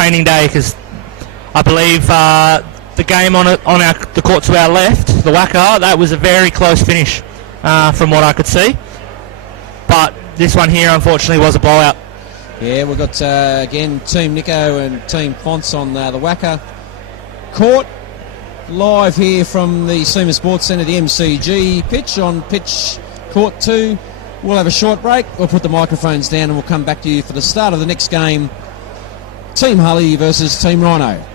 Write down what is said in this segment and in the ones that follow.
entertaining day because I believe the game on the court to our left, the Wacker, that was a very close finish from what I could see. But this one here, unfortunately, was a blowout. Yeah, we've got, again, Team Nico and Team Fonts on the Wacker court. Live here from the Seaman Sports Centre, the MCG pitch on pitch court 2. We'll have a short break. We'll put the microphones down and we'll come back to you for the start of the next game. Team Hully versus Team Ryno.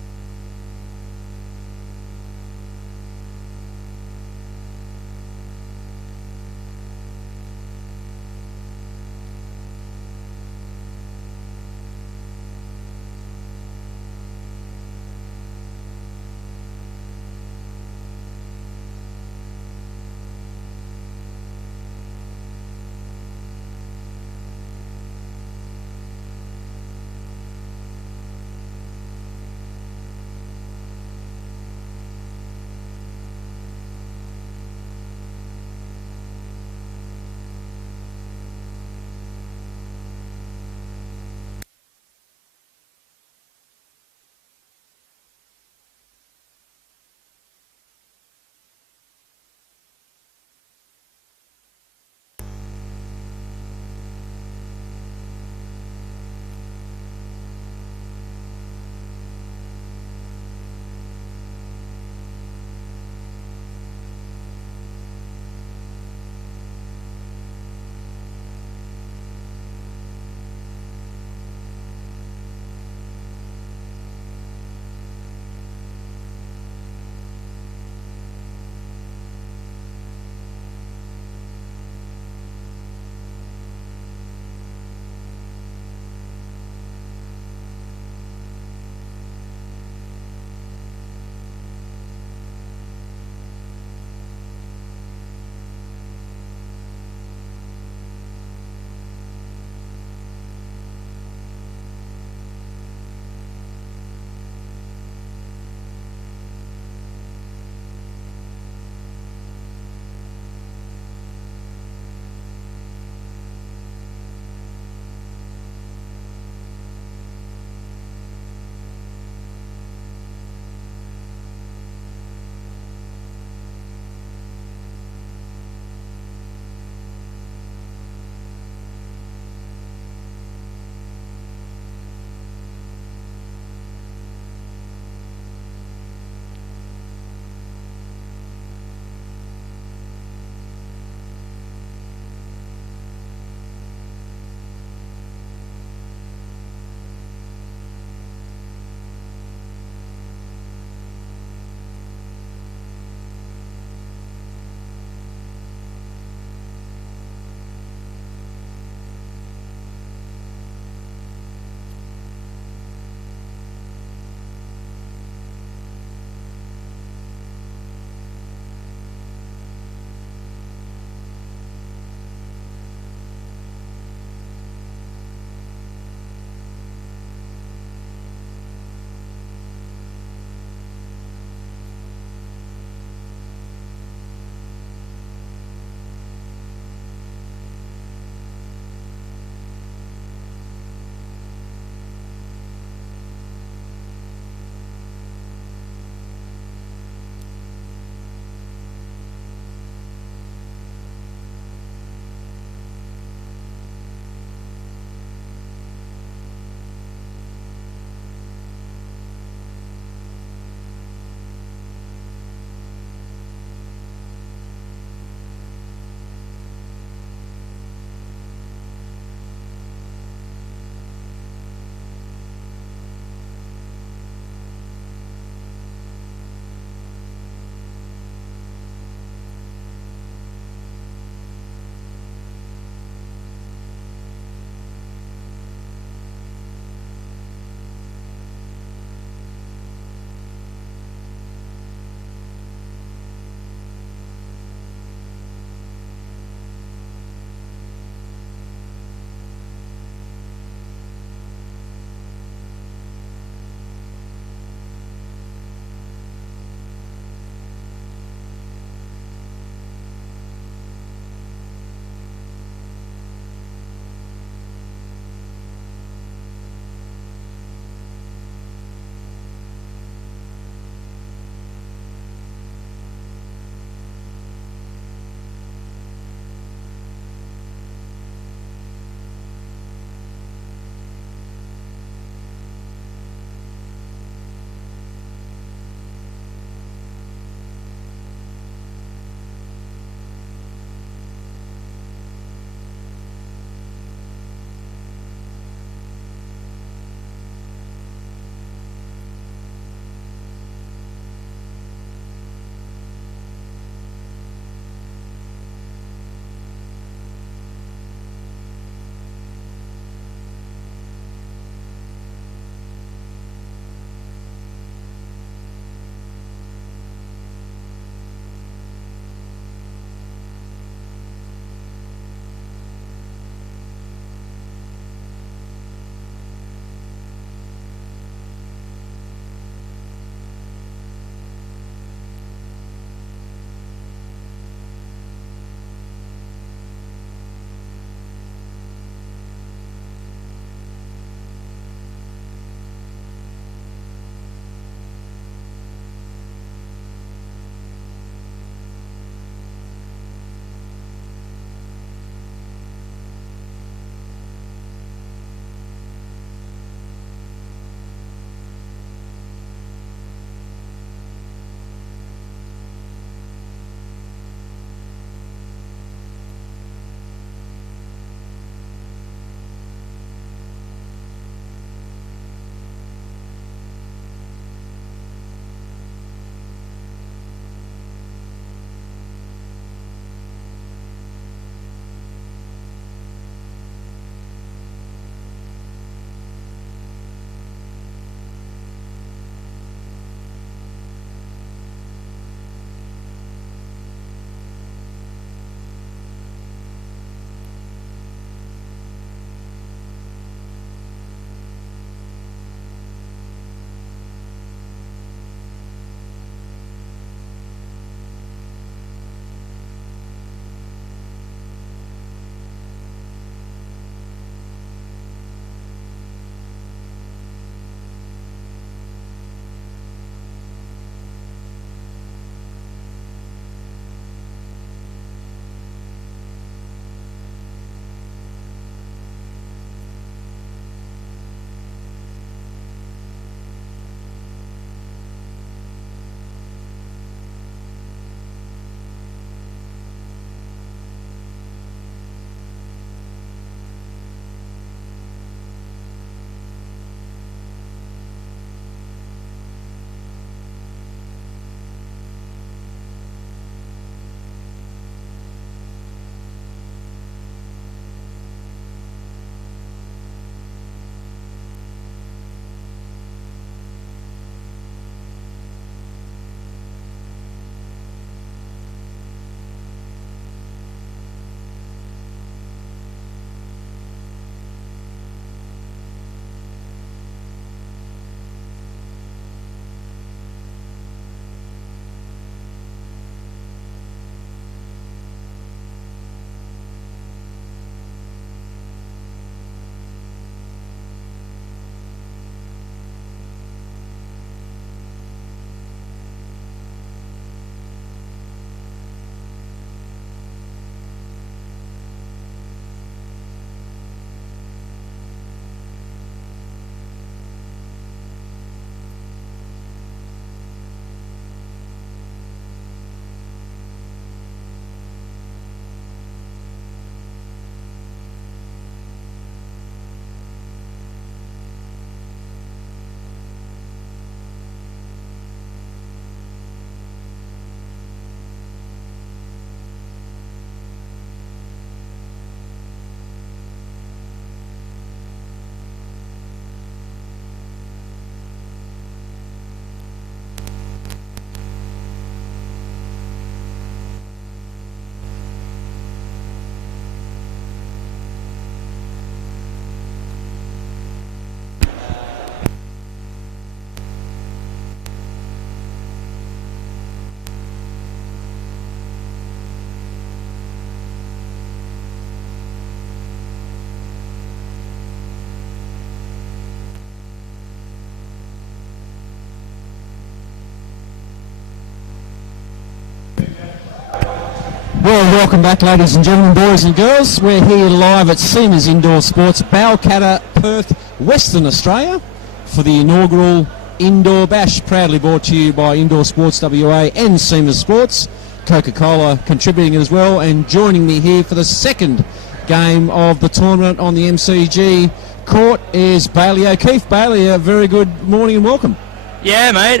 welcome back, ladies and gentlemen, boys and girls. We're here live at Seamers Indoor Sports, Balcatta, Perth, Western Australia, for the inaugural Indoor Bash, proudly brought to you by Indoor Sports WA and Seamers Sports. Coca-Cola contributing as well, and joining me here for the second game of the tournament on the MCG court is Bailey O'Keefe. Bailey, a very good morning and welcome. Yeah, mate.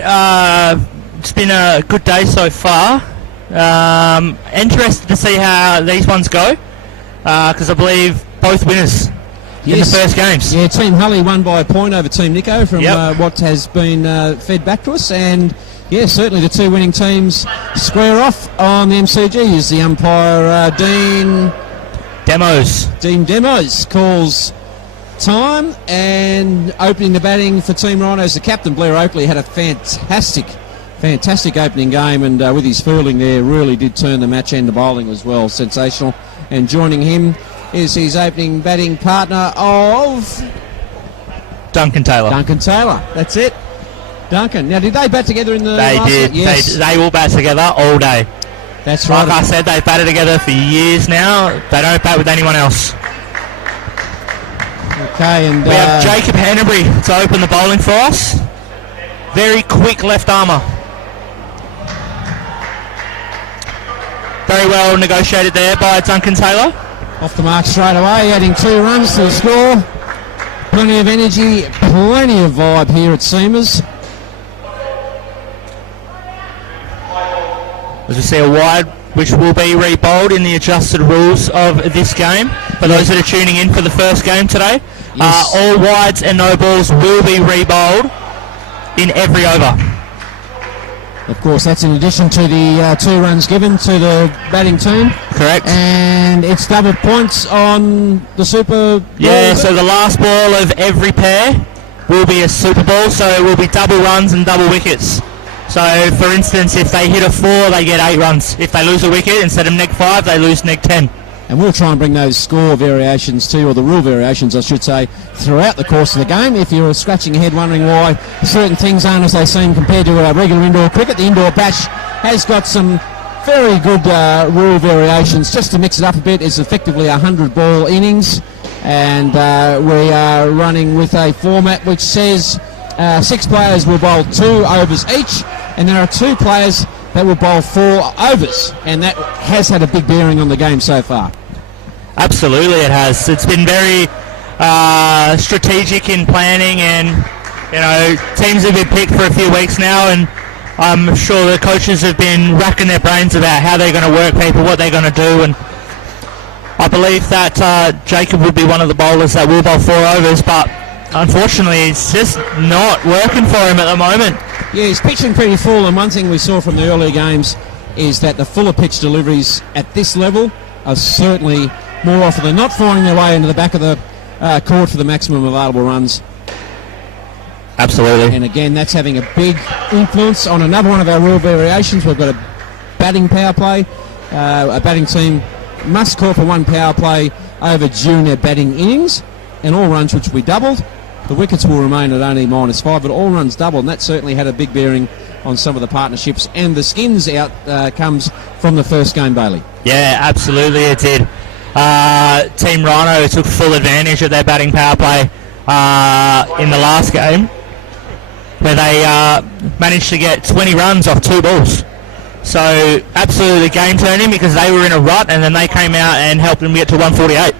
It's been a good day so far. Interested to see how these ones go, because I believe both winners in the first games. Yeah, Team Hully won by a point over Team Nico from what has been fed back to us, and yeah, certainly the two winning teams square off on the MCG. Is the umpire Dean Demos calls time, and opening the batting for Team Ryno, the captain Blair Oakley had a fantastic opening game, and with his fielding there really did turn the match, and the bowling as well, sensational. And joining him is his opening batting partner of Duncan Taylor. That's it. Duncan. Now, did they bat together in the last did. Yes. They will bat together all day. That's right. Like I said, they've batted together for years now. They don't bat with anyone else. Okay, and we have Jacob Hennebury to open the bowling for us. Very quick left armour. Very well negotiated there by Duncan Taylor. Off the mark straight away, adding 2 runs to the score. Plenty of energy, plenty of vibe here at Seamers. As we see a wide, which will be re-bowled in the adjusted rules of this game. For those that are tuning in for the first game today, all wides and no balls will be re-bowled in every over. Of course, that's in addition to the 2 runs given to the batting team. Correct. And it's double points on the super ball. Yeah, so the last ball of every pair will be a super ball, so it will be double runs and double wickets. So, for instance, if they hit a 4, they get 8 runs. If they lose a wicket, instead of -5, they lose -10. And we'll try and bring those score variations to you, or the rule variations, I should say, throughout the course of the game. If you're scratching your head wondering why certain things aren't as they seem compared to regular indoor cricket, the Indoor Bash has got some very good rule variations. Just to mix it up a bit, it's effectively 100-ball innings, and we are running with a format which says 6 players will bowl 2 overs each, and there are 2 players that will bowl 4 overs, and that has had a big bearing on the game so far. Absolutely it has. It's been very strategic in planning, and teams have been picked for a few weeks now, and I'm sure the coaches have been racking their brains about how they're going to work people, what they're going to do, and I believe that Jacob will be one of the bowlers that will bowl 4 overs, but unfortunately it's just not working for him at the moment. Yeah, he's pitching pretty full, and one thing we saw from the earlier games is that the fuller pitch deliveries at this level are certainly more often than not finding their way into the back of the court for the maximum available runs. Absolutely. And again, that's having a big influence on another one of our rule variations. We've got a batting power play. A batting team must call for 1 power play over during their batting innings, and all runs which will be doubled. The wickets will remain at only -5, but all runs doubled, and that certainly had a big bearing on some of the partnerships and the skins out comes from the first game, Bailey. Yeah, absolutely it did. Team Ryno took full advantage of their batting power play in the last game, where they managed to get 20 runs off 2 balls. So absolutely game turning, because they were in a rut, and then they came out and helped them get to 148.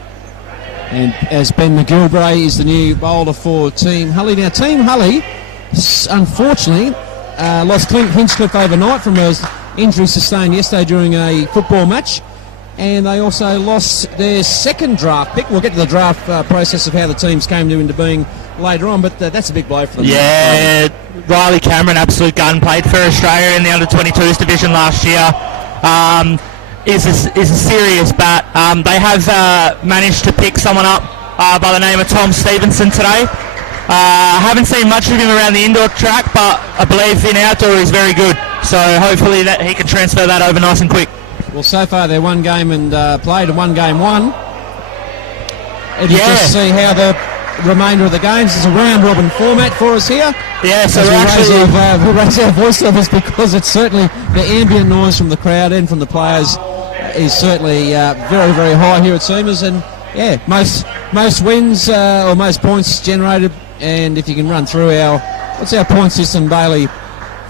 And as Ben McGilvray is the new bowler for Team Hully. Now, Team Hully, unfortunately, lost Clint Hinchcliffe overnight from an injury sustained yesterday during a football match. And they also lost their second draft pick. We'll get to the draft process of how the teams came into being later on, but that's a big blow for them. Yeah, Riley Cameron, absolute gun, played for Australia in the under-22s division last year. Is a serious bat. They have managed to pick someone up by the name of Tom Stevenson today. I haven't seen much of him around the indoor track, but I believe in outdoor he's very good. So hopefully that he can transfer that over nice and quick. Well, so far they're 1 game and played and 1 game won. And you just see how the remainder of the games is a round-robin format for us here. Yeah, so we raise our voice levels, because it's certainly the ambient noise from the crowd and from the players is certainly very, very high here at Seamers, and yeah, most wins or most points generated. And if you can run through what's our point system, Bailey,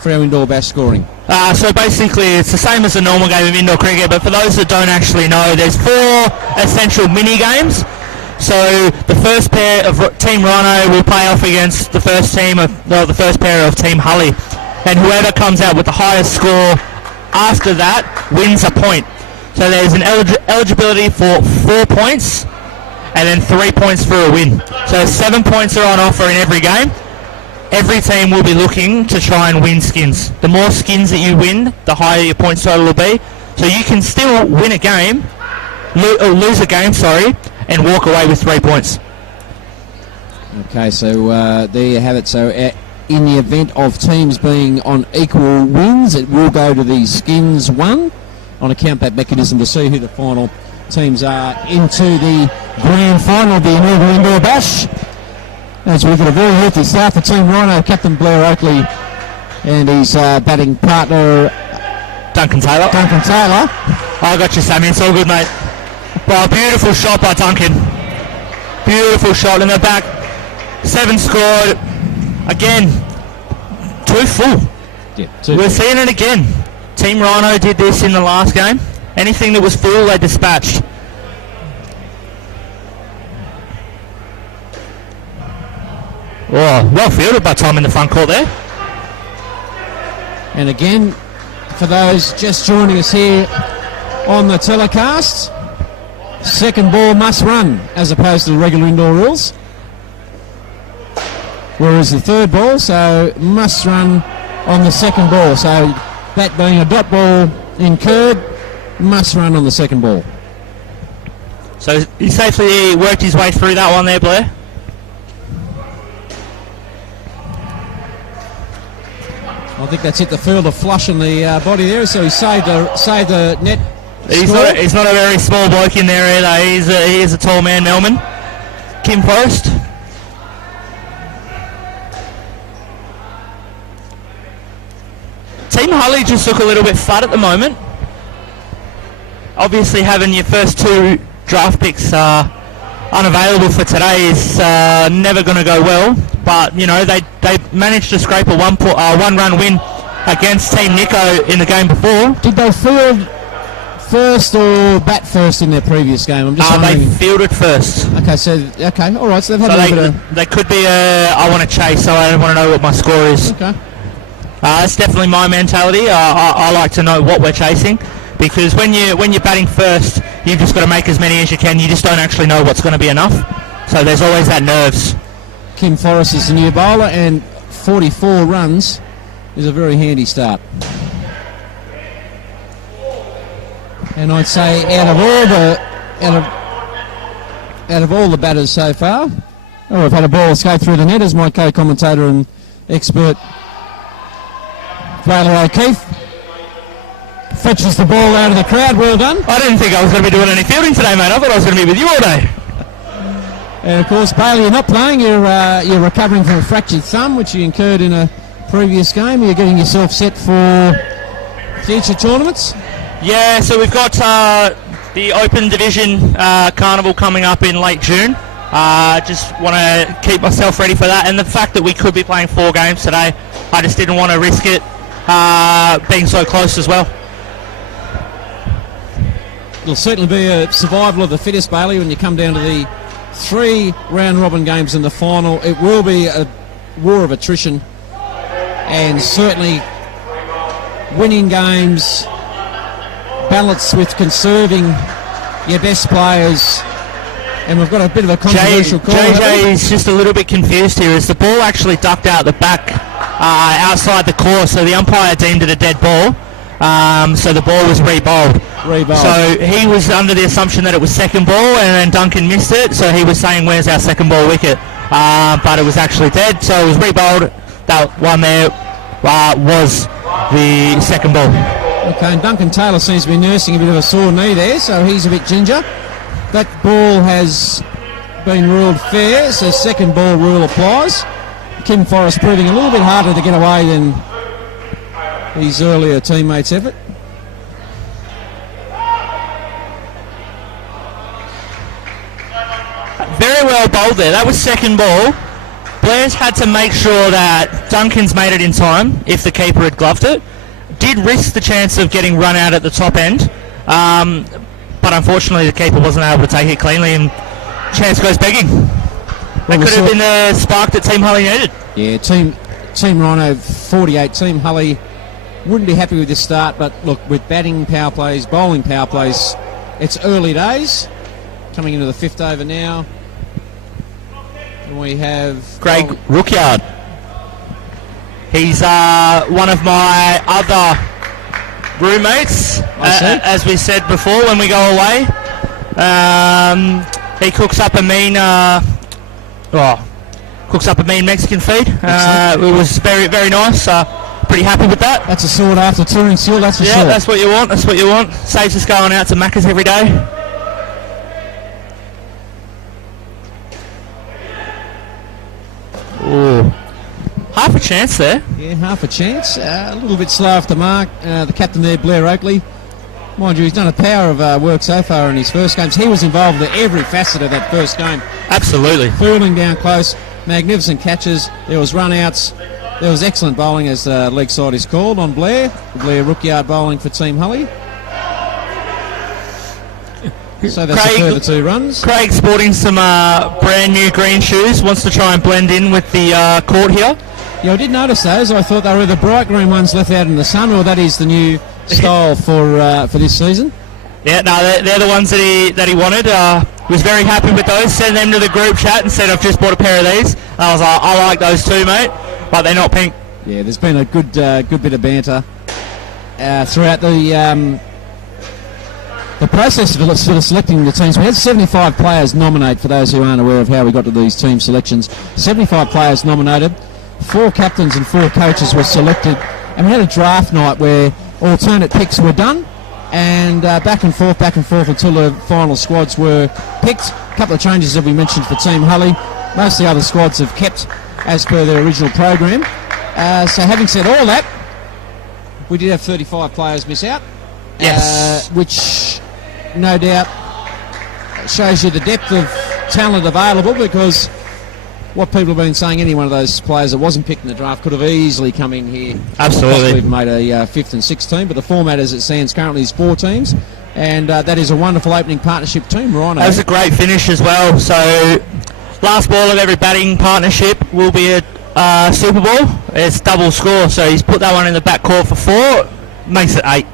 for our indoor bash scoring? So basically it's the same as a normal game of indoor cricket, but for those that don't actually know, there's 4 essential mini games. So the first pair of Team Ryno will play off against the first pair of Team Hully, and whoever comes out with the highest score after that wins a point. So there's an eligibility for 4 points and then 3 points for a win. So 7 points are on offer in every game. Every team will be looking to try and win skins. The more skins that you win, the higher your points total will be. So you can still win a game, lose a game, and walk away with 3 points. Okay, so there you have it. So in the event of teams being on equal wins, it will go to the skins one on account that mechanism to see who the final teams are into the grand final of the inaugural indoor bash. As we get a very healthy start for Team Ryno, Captain Blair Oakley and his batting partner Duncan Taylor. I got you, Sammy. It's all good, mate. Well, beautiful shot by Duncan. Beautiful shot in the back. 7 scored. Again, 2 full. Yeah, We're seeing it again. Team Ryno did this in the last game. Anything that was full, they dispatched. Oh, well fielded by Tom in the front court there. And again, for those just joining us here on the telecast, second ball must run as opposed to the regular indoor rules. Whereas the third ball, so must run on the second ball. So that being a dot ball incurred, must run on the second ball. So he safely worked his way through that one there, Blair. I think that's hit the fielder flush in the body there, so he saved the net. He's not a very small bloke in there either. He is a tall man, Melman. Kim Forrest. Team Hully just look a little bit flat at the moment. Obviously having your first 2 draft picks unavailable for today is never going to go well, but you know they managed to scrape a one-run win against Team Nico in the game before. Did they field first or bat first in their previous game? I'm just they fielded first. Okay, all right. So they've had a little bit of... They could be I want to chase, so I don't want to know what my score is. Okay. That's definitely my mentality. I like to know what we're chasing. Because when you're batting first, you've just got to make as many as you can. You just don't actually know what's going to be enough. So there's always that nerves. Kim Forrest is the new bowler, and 44 runs is a very handy start. And I'd say out of all the batters so far, we've had a ball escape through the net, as my co-commentator and expert Bailey O'Keefe fetches the ball out of the crowd. Well done. I didn't think I was going to be doing any fielding today, mate. I thought I was going to be with you all day. And of course, Bailey, you're not playing. You're recovering from a fractured thumb, which you incurred in a previous game. You're getting yourself set for future tournaments. Yeah, so we've got the Open Division Carnival coming up in late June. Just want to keep myself ready for that. And the fact that we could be playing 4 games today, I just didn't want to risk it being so close as well. It'll certainly be a survival of the fittest, Bailey, when you come down to the 3 round-robin games in the final. It will be a war of attrition, and certainly winning games balanced with conserving your best players. And we've got a bit of a controversial call. JJ is just a little bit confused here, as the ball actually ducked out the back outside the course, so the umpire deemed it a dead ball. So the ball was re-bowled. So he was under the assumption that it was second ball, and then Duncan missed it, so he was saying, where's our second ball wicket? But it was actually dead, so it was re-bowled. That one there was the second ball. Okay, and Duncan Taylor seems to be nursing a bit of a sore knee there, so he's a bit ginger. That ball has been ruled fair, so second ball rule applies. Kim Forrest proving a little bit harder to get away than his earlier teammates' effort. Very well bowled there. That was second ball. Blair's had to make sure that Duncan's made it in time if the keeper had gloved it. Did risk the chance of getting run out at the top end, but unfortunately the keeper wasn't able to take it cleanly and chance goes begging. That could have been the spark that Team Hully needed. Yeah, Team Ryno 48, Team Hully wouldn't be happy with this start, but look, with batting power plays, bowling power plays, it's early days. Coming into the 5th over now. And we have Craig Rookyard. He's one of my other roommates, as we said before when we go away. He cooks up a mean Mexican feed. It was very, very nice. Pretty happy with that. That's a sought after touring seal, that's for sure. Yeah, that's what you want. That's what you want. Saves us going out to Macca's every day. Ooh. Half a chance there. Yeah, half a chance. A little bit slow off the mark. The captain there, Blair Oakley. Mind you, he's done a power of work so far in his first games. He was involved in every facet of that first game. Absolutely. Fielding down close, magnificent catches. There was run-outs. There was excellent bowling, as leg side is called, on Blair. Blair Rookyard bowling for Team Hully. So that's a further 2 runs. Craig sporting some brand new green shoes. Wants to try and blend in with the court here. Yeah, I did notice those. I thought they were the bright green ones left out in the sun, or that is the new style for this season. Yeah, no, they're the ones that he wanted. He was very happy with those. Sent them to the group chat and said, "I've just bought a pair of these." I was like, "I like those too, mate, but they're not pink." Yeah, there's been a good bit of banter throughout the process of sort of selecting the teams. We had 75 players nominate, for those who aren't aware of how we got to these team selections. 75 players nominated, 4 captains and 4 coaches were selected, and we had a draft night where alternate picks were done, and back and forth until the final squads were picked. A couple of changes that we mentioned for Team Hully. Most of the other squads have kept as per their original program. So having said all that, we did have 35 players miss out. Yes. Which no doubt shows you the depth of talent available, because what people have been saying, any one of those players that wasn't picked in the draft could have easily come in here. Absolutely. We've made a 5th and 6th team, but the format as it stands currently is 4 teams, and that is a wonderful opening partnership team, Ryno. That was a great finish as well. So last ball of every batting partnership will be a Super Bowl. It's double score, so he's put that one in the back court for 4, makes it 8.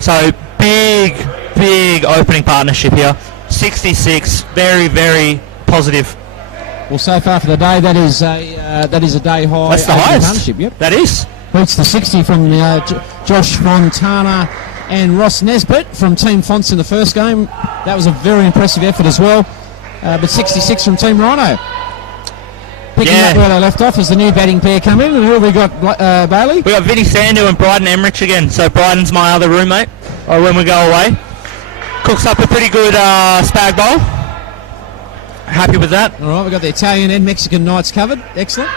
So big opening partnership here. 66, very, very positive. Well, so far for the day, that is a day high. That's the highest. Partnership, yep. That is. Beats the 60 from Josh Fontana and Ross Nesbitt from Team Fonts in the first game. That was a very impressive effort as well. But 66 from Team Ryno. Picking up where they left off as the new batting pair come in. And who have we got, Bailey? We got Vinny Sandu and Bryden Emmerich again. So Bryden's my other roommate when we go away. Cooks up a pretty good spag bowl. Happy with that. All right, we've got the Italian and Mexican nights covered. Excellent.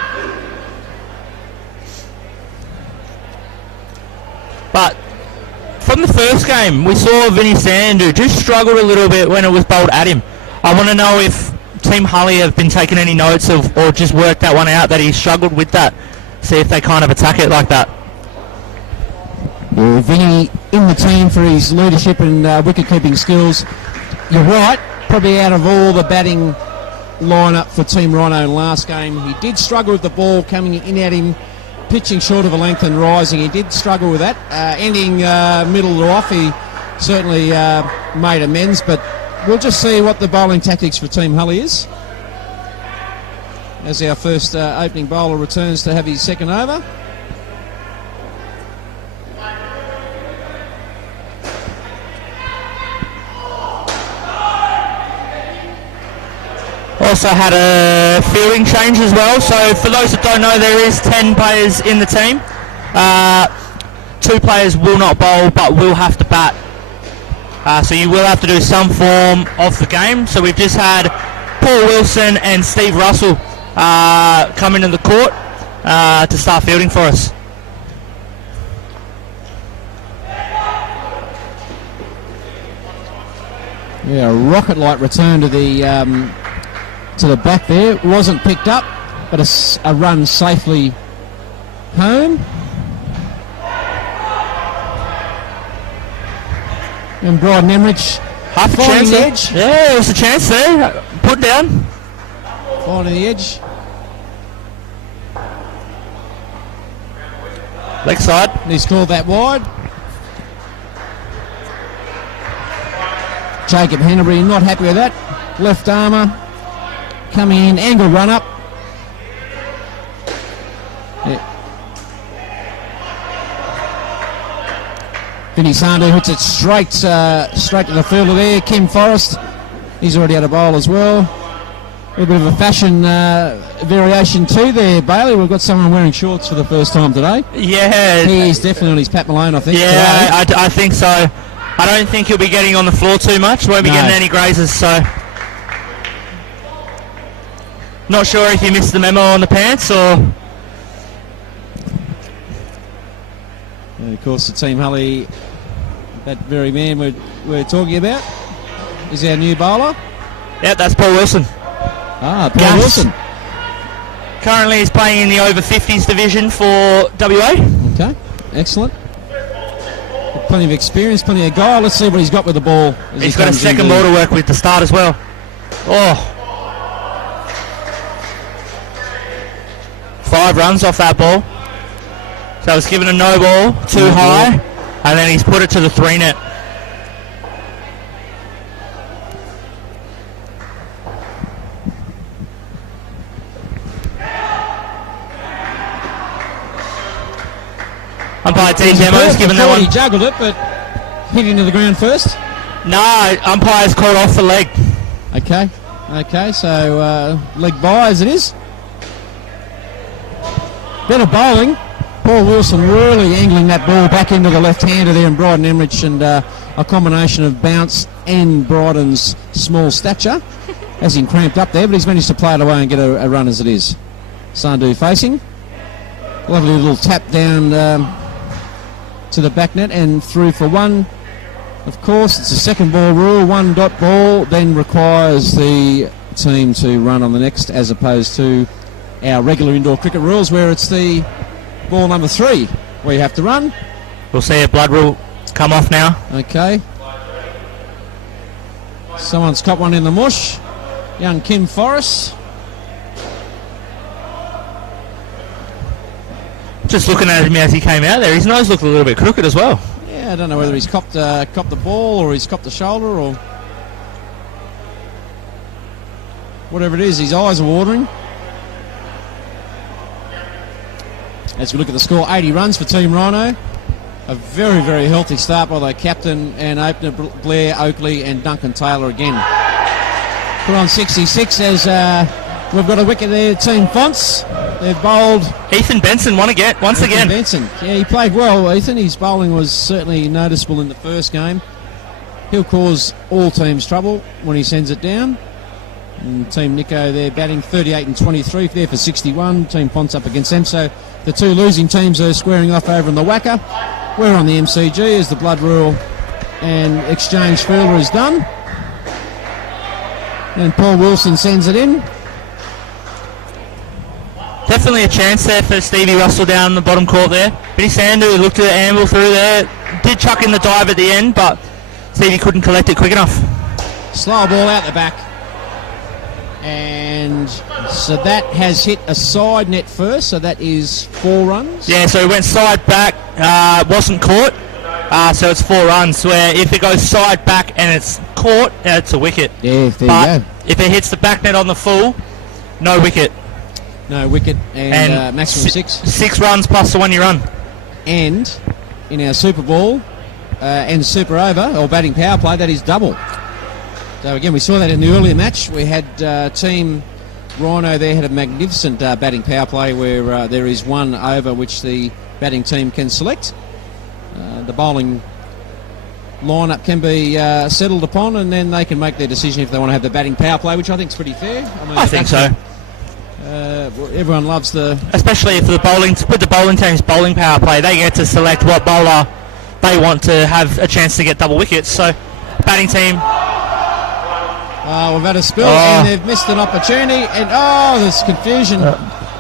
But from the first game, we saw Vinny Sandu just struggled a little bit when it was bowled at him. I want to know if Team Hully have been taking any notes of, or just worked that one out, that he struggled with that. See if they kind of attack it like that. Well, Vinny in the team for his leadership and wicket-keeping skills. You're right, probably out of all the batting lineup for Team Ryno in last game, he did struggle with the ball coming in at him, pitching short of a length and rising. He did struggle with that. Ending middle or off, he certainly made amends, but we'll just see what the bowling tactics for Team Hully is. As our first opening bowler returns to have his second over. Also had a fielding change as well. So for those that don't know, there is 10 players in the team. 2 players will not bowl but will have to bat. So you will have to do some form of the game. So we've just had Paul Wilson and Steve Russell come into the court to start fielding for us. Yeah, a rocket-like return to the to the back there. Wasn't picked up, but a run safely home. And Bryden Emmerich half a chance finding the there. edge. Yeah, there was a chance there. Put down. Finding the edge. Leg side. And he's called that wide. Jacob Hennery not happy with that. Left armour coming in, angle run up. Yeah. Vinny Sandu hits it straight to the fielder there. Kim Forrest, he's already had a bowl as well. A bit of a fashion variation too there, Bailey. We've got someone wearing shorts for the first time today. Yeah. He is definitely on his Pat Malone, I think. Yeah, I think so. I don't think he'll be getting on the floor too much. Won't be getting any grazes, so... Not sure if he missed the memo on the pants or... And of course the Team Hully, that very man we're talking about, is our new bowler. Yep, that's Paul Wilson. Ah, Paul Wilson. Currently he's playing in the over 50s division for WA. Okay, excellent. Plenty of experience, plenty of guile. Let's see what he's got with the ball. He's got a second ball to work with to start as well. Oh. 5 runs off that ball. So it's given a no ball, too high, and then he's put it to the 3 net. Umpire T. Demo's given that one. He juggled it, but hit into the ground first. No, umpire's called off the leg. Okay, so leg by as it is. Better bowling. Paul Wilson really angling that ball back into the left-hander there, and Bryden Emmerich, and a combination of bounce and Bryden's small stature has him cramped up there, but he's managed to play it away and get a run as it is. Sandu facing. Lovely little tap down to the back net and through for 1. Of course, it's a second ball rule. 1 dot ball then requires the team to run on the next, as opposed to our regular indoor cricket rules where it's the ball number 3 where you have to run. We'll see a blood rule come off now. Okay. Someone's caught one in the mush. Young Kim Forrest. Just looking at him as he came out there, his nose looked a little bit crooked as well. Yeah, I don't know whether he's copped the ball or he's copped the shoulder or whatever it is. His eyes are watering. As we look at the score, 80 runs for Team Ryno. A very, very healthy start by the captain and opener Blair Oakley and Duncan Taylor again. Put on 66 as we've got a wicket there, Team Fonts. They've bowled. Ethan Benson once again. Benson. Yeah, he played well, Ethan. His bowling was certainly noticeable in the first game. He'll cause all teams trouble when he sends it down. And Team Nico, they're batting 38 and 23 there for 61. Team Fonts up against them. So the two losing teams are squaring off over in the Wacker. We're on the MCG as the blood rule and exchange fielder is done. And Paul Wilson sends it in. Definitely a chance there for Stevie Russell down the bottom court there. Vinny Sandu looked at the amble through there. Did chuck in the dive at the end, but Stevie couldn't collect it quick enough. Slow ball out the back. And so that has hit a side net first, so that is 4 runs. Yeah, so it went side back, wasn't caught, so it's 4 runs, where if it goes side back and it's caught, it's a wicket. Yeah, there but you go. If it hits the back net on the full, no wicket. No wicket and maximum 6. 6 runs plus the 1 you run. And in our Super Ball and Super Over, or batting power play, that is double. So again, we saw that in the earlier match. We had Team Ryno there had a magnificent batting power play where there is 1 over which the batting team can select. The bowling lineup can be settled upon, and then they can make their decision if they want to have the batting power play, which I think is pretty fair. I think so. Everyone loves especially for the bowling, with the bowling team's bowling power play, they get to select what bowler they want to have a chance to get double wickets. So, batting team. We've had a spill and they've missed an opportunity. And there's confusion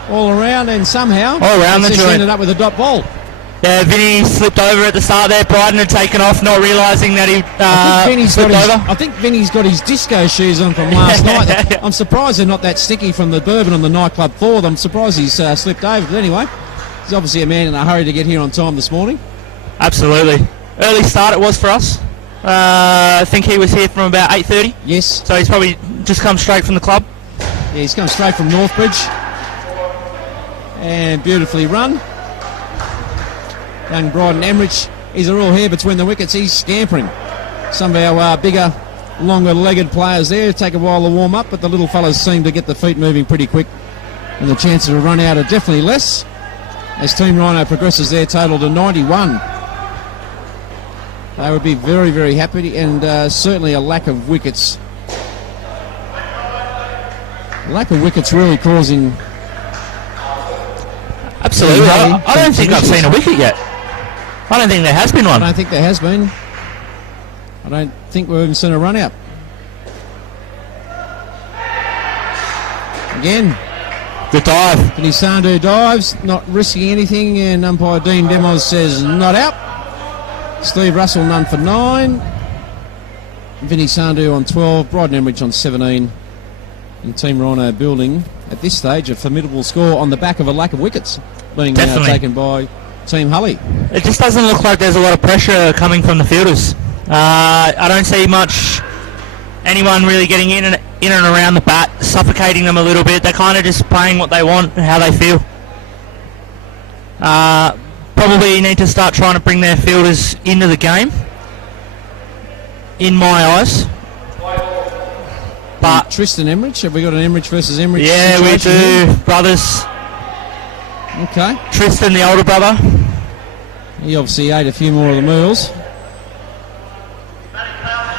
all around, and somehow all around the joint ended up with a dot ball. Yeah, Vinny slipped over at the start there. Bryden had taken off, not realising that he slipped over. I think Vinny's got his disco shoes on from last night. I'm surprised they're not that sticky from the bourbon on the nightclub floor. I'm surprised he's slipped over. But anyway, he's obviously a man in a hurry to get here on time this morning. Absolutely. Early start it was for us. I think he was here from about 8:30. Yes. So he's probably just come straight from the club. Yeah, he's come straight from Northbridge. And beautifully run. Young Bryden Emrich, he's a real hair between the wickets. He's scampering. Some of our bigger, longer-legged players there take a while to warm up, but the little fellas seem to get the feet moving pretty quick. And the chances of a run out are definitely less as Team Ryno progresses their total to 91. They would be very, very happy, and certainly a lack of wickets. A lack of wickets really causing... Absolutely. I don't think I've seen a wicket yet. I don't think there has been one. I don't think there has been. I don't think we've even seen a run out. Again. Good dive. Vinny Sandhu dives, not risking anything, and umpire Dean Demos says not out. Steve Russell none for 9. Vinny Sandhu on 12. Bryden Emrich on 17. And Team Ryno building, at this stage, a formidable score on the back of a lack of wickets being taken by Team Hully. It just doesn't look like there's a lot of pressure coming from the fielders. I don't see anyone really getting in and around the bat, suffocating them a little bit. They're kind of just playing what they want and how they feel. Probably need to start trying to bring their fielders into the game, in my eyes. But Tristan Emrich, have we got an Emrich versus Emrich? Yeah, we do, here? Brothers. Okay. Tristan, the older brother. He obviously ate a few more of the meals.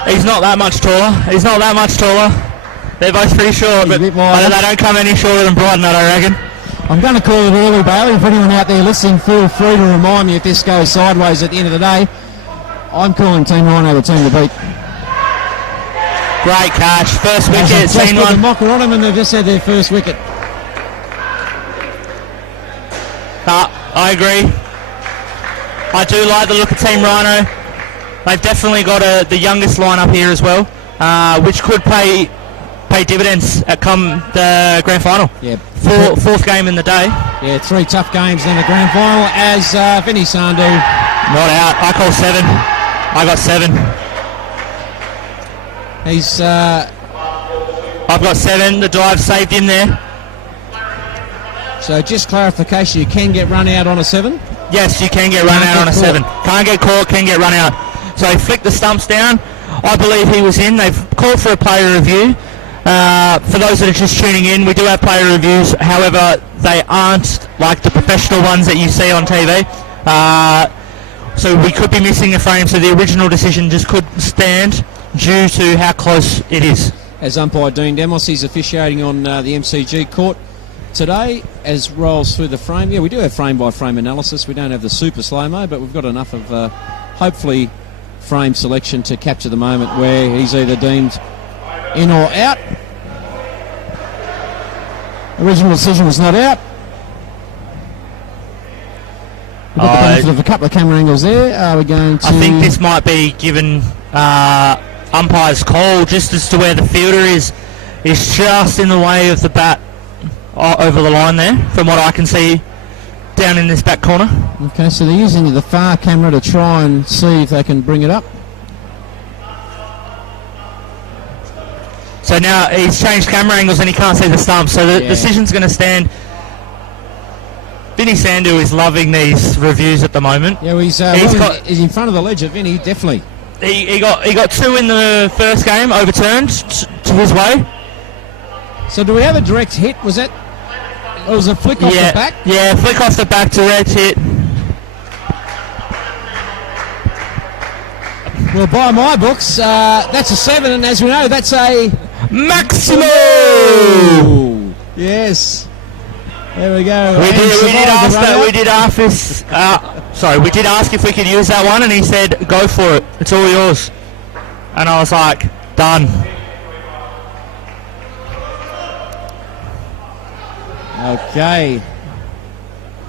He's not that much taller. They're both pretty short, but they don't come any shorter than Bryden, I don't reckon. I'm going to call it early, Bailey. If anyone out there listening, feel free to remind me if this goes sideways at the end of the day. I'm calling Team Ryno the team to beat. Great catch. First wicket. Just put the mocker on them and they've just had their first wicket. I agree. I do like the look of Team Ryno. They've definitely got the youngest lineup here as well, which could pay dividends at come the grand final. Yeah. Fourth game in the day. Yeah, 3 tough games in the grand final as Vinny Sandhu. Not out. I call 7. I got 7. I've got 7. The dive saved him there. So just clarification, you can get run out on a 7? Yes, you can get run out on a 7. Can't get caught, can get run out. So he flicked the stumps down. I believe he was in. They've called for a player review. For those that are just tuning in, we do have player reviews. However, they aren't like the professional ones that you see on TV. So we could be missing a frame. So the original decision just could stand due to how close it is. As umpire Dean Demos, he's officiating on the MCG court today as rolls through the frame. Yeah, we do have frame-by-frame analysis. We don't have the super slow-mo, but we've got enough of, hopefully, frame selection to capture the moment where he's either deemed in or out. Original decision was not out. We've got the benefit of a couple of camera angles there. Are we going to... I think this might be given umpire's call just as to where the fielder is just in the way of the bat over the line there, from what I can see down in this back corner. Okay, so they're using the far camera to try and see if they can bring it up. So now he's changed camera angles and he can't see the stumps, so the decision's going to stand. Vinny Sandhu is loving these reviews at the moment. Yeah, well, he's in front of the ledger, Vinny, definitely. He got 2 in the first game, overturned to his way. So do we have a direct hit? Was that... It was a flick off the back? Yeah, flick off the back, direct hit. Well, by my books, that's a 7, and as we know, that's a... Maximo! Yes. There we go. We did ask if we could use that one, and he said, go for it. It's all yours. And I was like, done. Okay.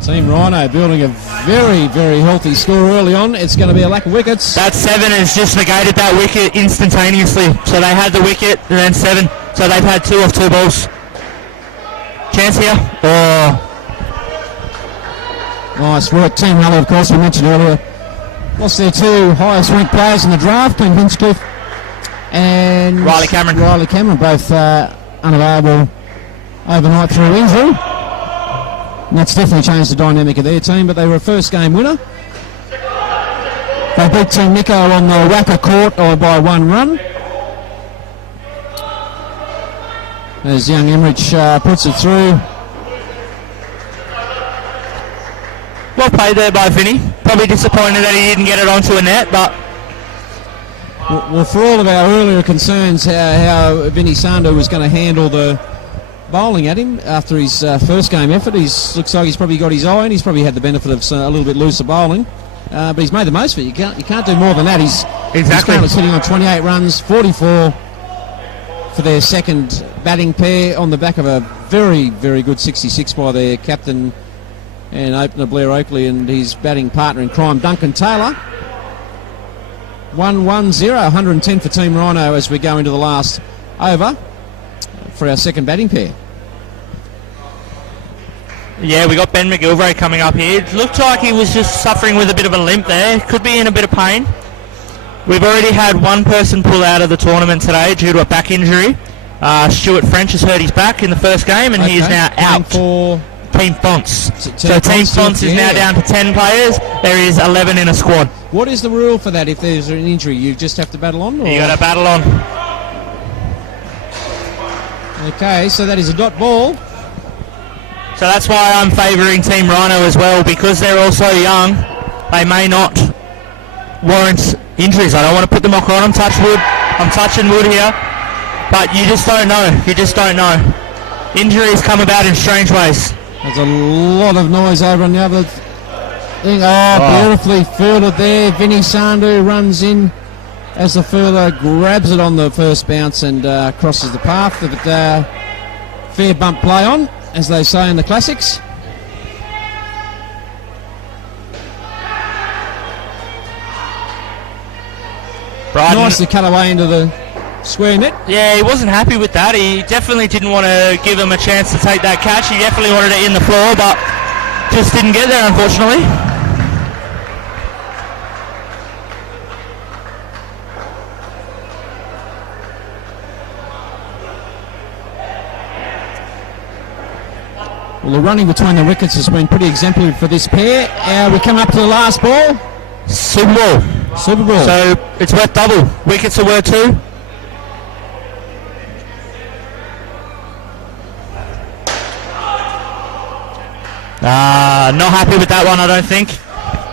Team Ryno building a very, very healthy score early on. It's going to be a lack of wickets. That 7 has just negated that wicket instantaneously. So they had the wicket and then 7. So they've had 2 off 2 balls. Chance here. Oh. Nice work. Team Hully, of course, we mentioned earlier, lost their 2 highest ranked players in the draft, Glenn Hinchcliffe and Riley Cameron, both unavailable overnight through injury. And that's definitely changed the dynamic of their team, but they were a first game winner. They beat Team Nico on the Wacker court by 1 run. As young Emmerich puts it through. Well played there by Vinny. Probably disappointed that he didn't get it onto a net, but... Well, for all of our earlier concerns how Vinny Sandu was going to handle the bowling at him after his first game effort, looks like he's probably got his eye in. He's probably had the benefit of a little bit looser bowling, but he's made the most of it. You can't do more than that. He's currently sitting on 28 runs, 44 for their second batting pair on the back of a very, very good 66 by their captain and opener Blair Oakley and his batting partner in crime Duncan Taylor. 1-1-0, 110 for Team Ryno as we go into the last over for our second batting pair. Yeah, we got Ben McGilvray coming up here. It looked like he was just suffering with a bit of a limp there. Could be in a bit of pain. We've already had one person pull out of the tournament today due to a back injury. Stuart French has hurt his back in the first game and he is now out. For Team Fonts. So Team Fonts is now down to 10 players. There is 11 in a squad. What is the rule for that if there's an injury? You just have to battle on? Or? You got to battle on. Okay, so that is a dot ball. So that's why I'm favouring Team Ryno as well, because they're all so young. They may not warrant injuries. I don't want to put the mocker on. I'm touching wood here. But you just don't know. You just don't know. Injuries come about in strange ways. There's a lot of noise over on the other thing. Beautifully fielded there. Vinny Sandu runs in as the fielder grabs it on the first bounce and crosses the path. But fair bump play on, as they say in the classics. Nicely cut away into the square net. Yeah, he wasn't happy with that. He definitely didn't want to give him a chance to take that catch. He definitely wanted it in the floor, but just didn't get there, unfortunately. Well, the running between the wickets has been pretty exemplary for this pair. We come up to the last ball. Super ball. So it's worth double. Wickets are worth 2. Not happy with that one, I don't think.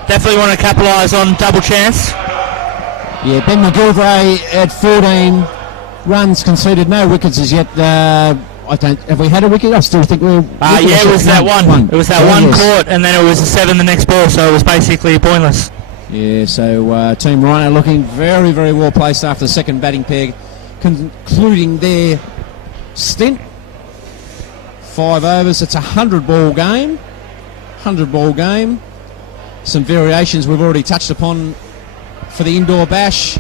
Definitely want to capitalise on double chance. Yeah, Ben McGilvray at 14 runs conceded, no wickets as yet. Have we had a wicket? I still think we're... yeah, it was that one. It was that one caught, and then it was a 7 the next ball, so it was basically pointless. Yeah, so Team Ryno looking very, very well placed after the second batting pair, concluding their stint. 5 overs, it's a 100-ball game. 100-ball game. Some variations we've already touched upon for the indoor bash.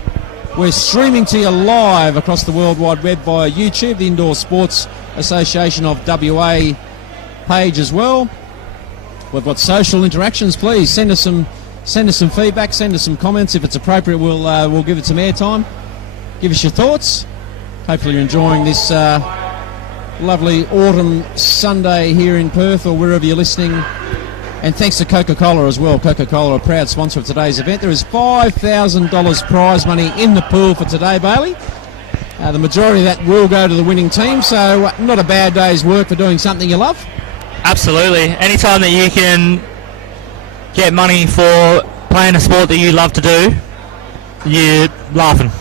We're streaming to you live across the World Wide Web via YouTube, the Indoor Sports Association of WA page as well. We've got social interactions. Please send us some feedback, send us some comments. If it's appropriate, we'll give it some airtime. Give us your thoughts. Hopefully you're enjoying this lovely autumn Sunday here in Perth or wherever you're listening. And thanks to Coca-Cola as well. Coca-Cola, a proud sponsor of today's event. There is $5,000 prize money in the pool for today, Bailey. The majority of that will go to the winning team, so not a bad day's work for doing something you love. Absolutely. Anytime that you can get money for playing a sport that you love to do, you're laughing.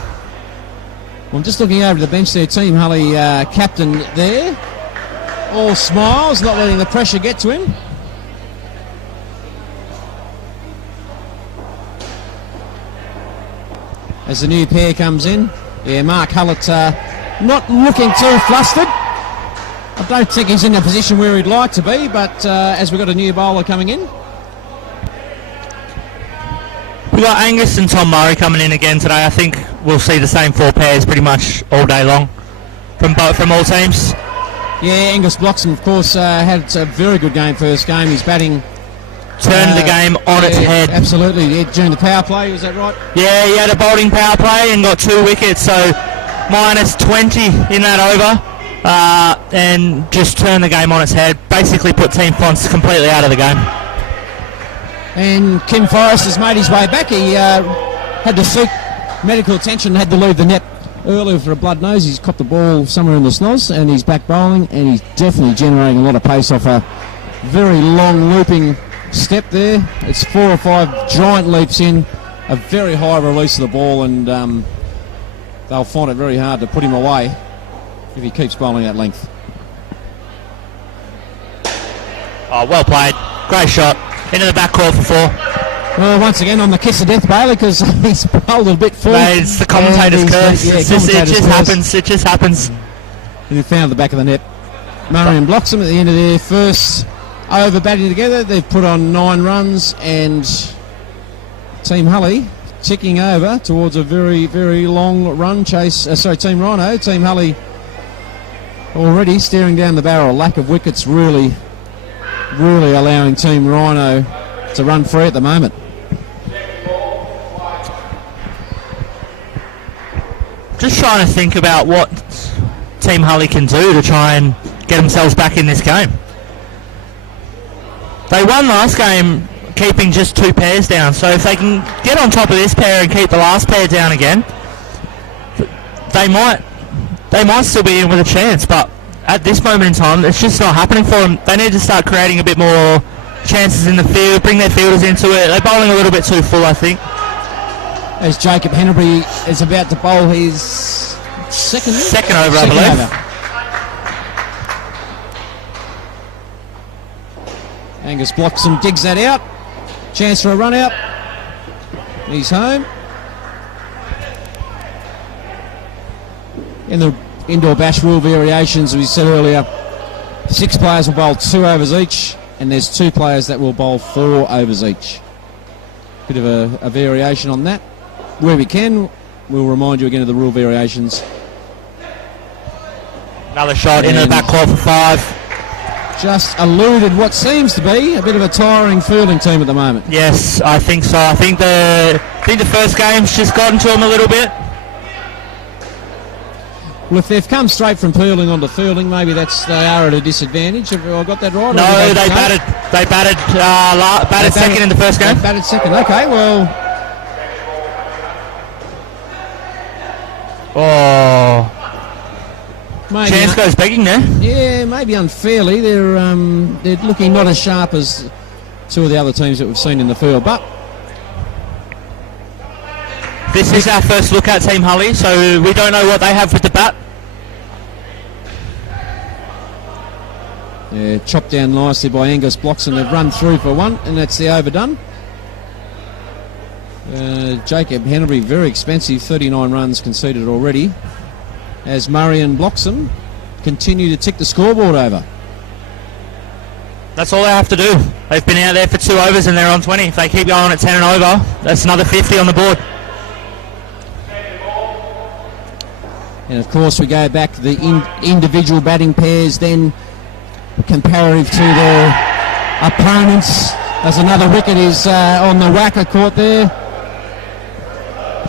Well, I'm just looking over the bench there. Team Hully captain there. All smiles, not letting the pressure get to him. As the new pair comes in. Yeah, Mark Hullett not looking too flustered. I don't think he's in a position where he'd like to be, but as we've got a new bowler coming in. We've got Angus and Tom Murray coming in again today. I think we'll see the same 4 pairs pretty much all day long from all teams. Yeah, Angus Bloxham, of course, had a very good game first game. He's batting... Turned the game on its head. Absolutely, yeah, during the power play, was that right? Yeah, he had a bowling power play and got 2 wickets, so minus 20 in that over. And just turned the game on its head. Basically put Team Fonts completely out of the game. And Kim Forrest has made his way back. He had to seek medical attention, had to leave the net earlier for a blood nose. He's copped the ball somewhere in the snoz, and he's back bowling, and he's definitely generating a lot of pace off a very long looping step there. It's 4 or 5 giant leaps in, a very high release of the ball, and they'll find it very hard to put him away if he keeps bowling that length. Oh, well played. Great shot. Into the back court for 4. Well, once again, on the kiss of death, Bailey, because he's bowled a bit full. Mate, it's the commentator's curse. Yeah, it just happens. It just happens. He found the back of the net. Murray and Bloxham at the end of their first over batting together. They've put on 9 runs, and Team Hully ticking over towards a very, very long run chase. Team Ryno. Team Hully already staring down the barrel. Lack of wickets really allowing Team Ryno to run free at the moment. Just trying to think about what Team Hully can do to try and get themselves back in this game. They won last game keeping just 2 pairs down, so if they can get on top of this pair and keep the last pair down again, they might still be in with a chance, but at this moment in time, it's just not happening for them. They need to start creating a bit more chances in the field, bring their fielders into it. They're bowling a little bit too full, I think. As Jacob Hennery is about to bowl his second over, I believe. Over. Angus Bloxham digs that out. Chance for a run out. He's home. In the indoor bash rule variations, we said earlier, 6 players will bowl 2 overs each, and there's 2 players that will bowl 4 overs each. Bit of a variation on that. Where we can, we'll remind you again of the rule variations. Another shot into the back court for 5. Just eluded what seems to be a bit of a tiring fielding team at the moment. Yes, I think so. I think the first game's just gotten to them a little bit. Well, if they've come straight from fielding onto fielding, maybe they are at a disadvantage. Have I got that right? No, they batted second in the first game. They batted second. Okay, well. Oh. Maybe chance goes begging there. Yeah, maybe unfairly. They're looking not as sharp as 2 of the other teams that we've seen in the field, but this is our first look at Team Hully, so we don't know what they have with the bat. Yeah, chopped down nicely by Angus Bloxham. They've run through for 1, and that's the overdone. Jacob Hennery, very expensive, 39 runs conceded already, as Murray and Bloxham continue to tick the scoreboard over. That's all they have to do. They've been out there for 2 overs and they're on 20. If they keep going at 10 and over, that's another 50 on the board. And of course we go back to the individual batting pairs then comparative to their opponents, as another wicket is on the whacker court there.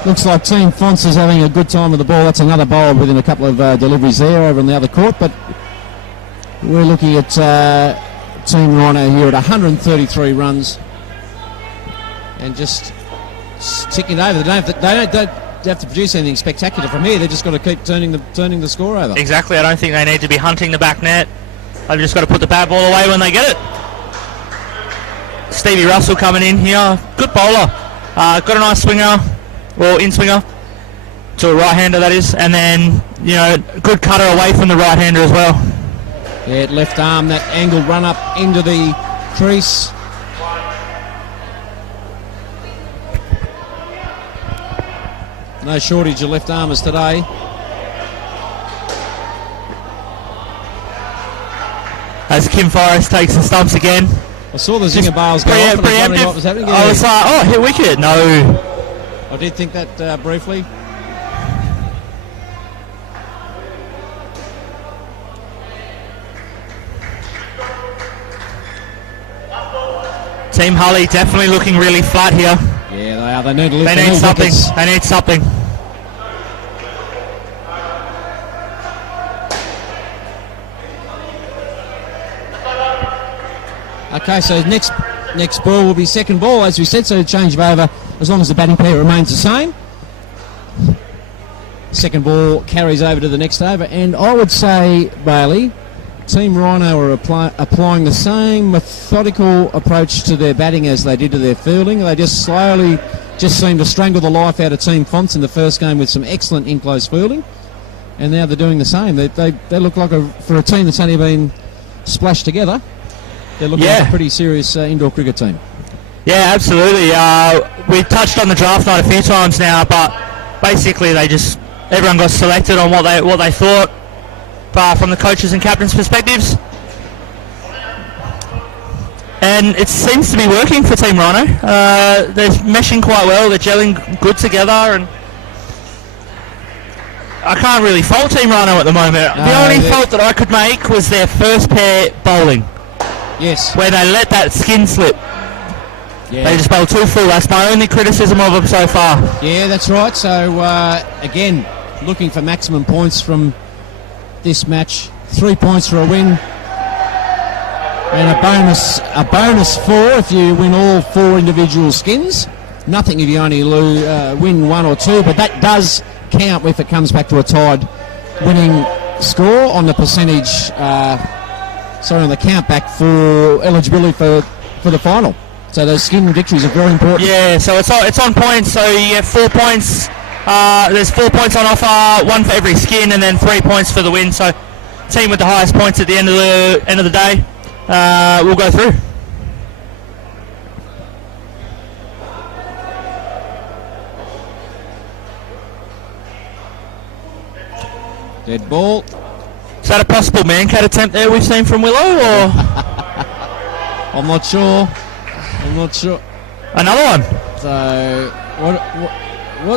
Looks like Team Fonts is having a good time with the ball. That's another bowl within a couple of deliveries there over on the other court, but we're looking at Team Ryno here at 133 runs and just ticking over. They don't have to produce anything spectacular from here. They've just got to keep turning the score over. Exactly. I don't think they need to be hunting the back net. They've just got to put the bad ball away when they get it. Stevie Russell coming in here. Good bowler. Got a nice swinger, or in-swinger, to a right-hander that is. And then, good cutter away from the right-hander as well. Yeah, left arm, that angled run up into the crease. No shortage of left armers today. as Kim Forrest takes the stumps again. I saw the zinger bales go off and I was wondering what was happening. I was like, oh, hit wicket. No. I did think that briefly. Team Hully definitely looking really flat here. Yeah, they are. They need to lift. They need something. Wickets. They need something. Okay, so next ball will be second ball, as we said, so change of over as long as the batting pair remains the same. Second ball carries over to the next over, and I would say, Bailey, Team Ryno are applying the same methodical approach to their batting as they did to their fielding. They just slowly seem to strangle the life out of Team Fonts in the first game with some excellent in-close fielding, and now they're doing the same. They look like, for a team that's only been splashed together, they're looking like a pretty serious indoor cricket team. Yeah, absolutely. We've touched on the draft night a few times now, but basically everyone got selected on what they thought from the coaches and captains' perspectives. And it seems to be working for Team Ryno. They're meshing quite well, they're gelling good together, and I can't really fault Team Ryno at the moment. The only fault that I could make was their first pair bowling. Yes. Where they let that skin slip. Yeah. They just bowled too full. That's my only criticism of them so far. Yeah, that's right. So, again, looking for maximum points from this match. 3 points for a win. And a bonus 4 if you win all 4 individual skins. Nothing if you only win 1 or 2, but that does count if it comes back to a tied winning score on the percentage, on the count back for eligibility for the final. So those skin victories are very important. Yeah, so it's on points, so you get 4 points. There's 4 points on offer, 1 for every skin, and then 3 points for the win. So team with the highest points at the end of the day will go through. Dead ball. Is that a possible man-cat attempt there we've seen from Willow, or? I'm not sure. Another one. So,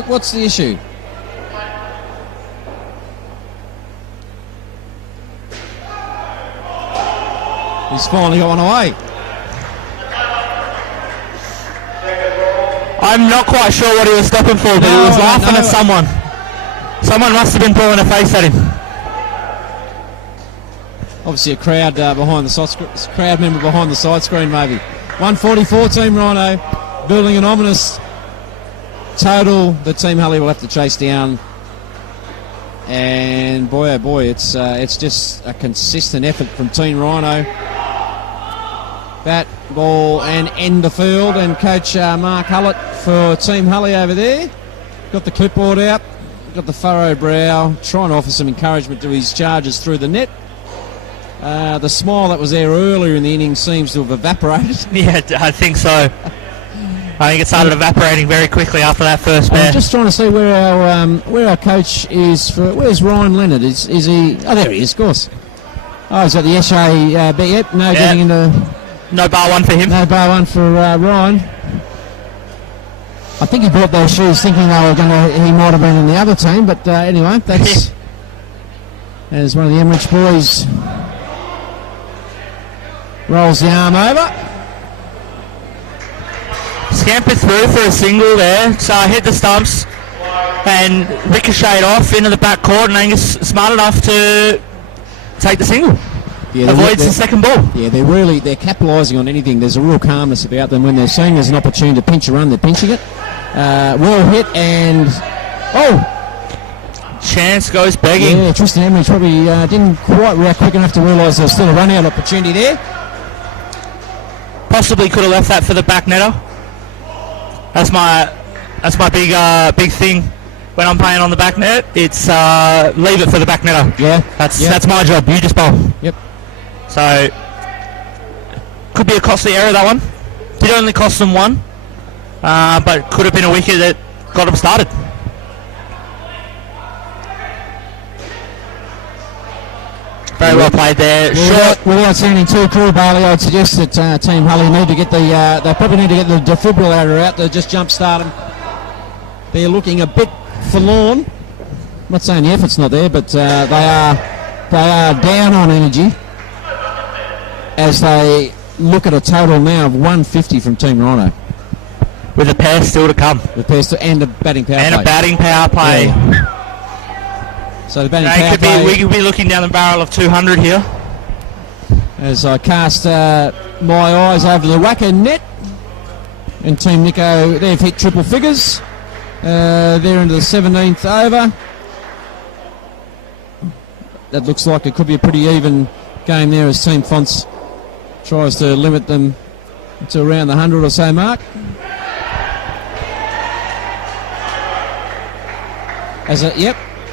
what's the issue? He's finally got one away. I'm not quite sure what he was stopping for, but he was laughing at someone. Someone must have been pulling a face at him. Obviously a crowd behind the crowd member behind the side screen, maybe. 144 Team Ryno, building an ominous total that Team Hully will have to chase down. And boy, oh boy, it's just a consistent effort from Team Ryno. Bat, ball, and end the field. And Coach Mark Hullett for Team Hully over there. Got the clipboard out, got the furrowed brow, trying to offer some encouragement to his charges through the net. The smile that was there earlier in the inning seems to have evaporated. Yeah, I think so. I think it started evaporating very quickly after that first pair. I'm just trying to see where our coach is. Where's Ryan Leonard? Is he? Oh, there he is, of course. Oh, he's got the SA bet. Yep, getting into. No bar one for him. No bar one for Ryan. I think he bought those shoes thinking they were he might have been in the other team, but anyway, that's as one of the Emmerich boys rolls the arm over. Scampered through for a single there, so hit the stumps and ricocheted off into the back court, and Angus smart enough to take the single. Yeah, avoids the second ball. Yeah, they're capitalising on anything. There's a real calmness about them. When they're seeing there's an opportunity to pinch a run, they're pinching it. Well hit, and chance goes begging. Yeah, Tristan Emmerich probably didn't quite react quick enough to realise there was still a run out opportunity there. Possibly could have left that for the back netter. That's my big thing when I'm playing on the back net. It's leave it for the back netter. Yeah, that's my job. You just bowl. Yep. So could be a costly error, that one. Did only cost them 1, but could have been a wicket that got them started. Very well played there. Short. Without sounding too cruel, Bailey, I'd suggest that Team Hully need to get they probably need to get the defibrillator out to just jumpstart them. They're looking a bit forlorn. I'm not saying the effort's not there, but they are down on energy as they look at a total now of 150 from Team Ryno. With a pair still to come. And a batting power play. And a batting power play. Yeah. So the batting power play. We could be looking down the barrel of 200 here. As I cast my eyes over the Wacker net. And Team Nico, they've hit triple figures. They're into the 17th over. That looks like it could be a pretty even game there as Team Fonts tries to limit them to around the 100 or so mark.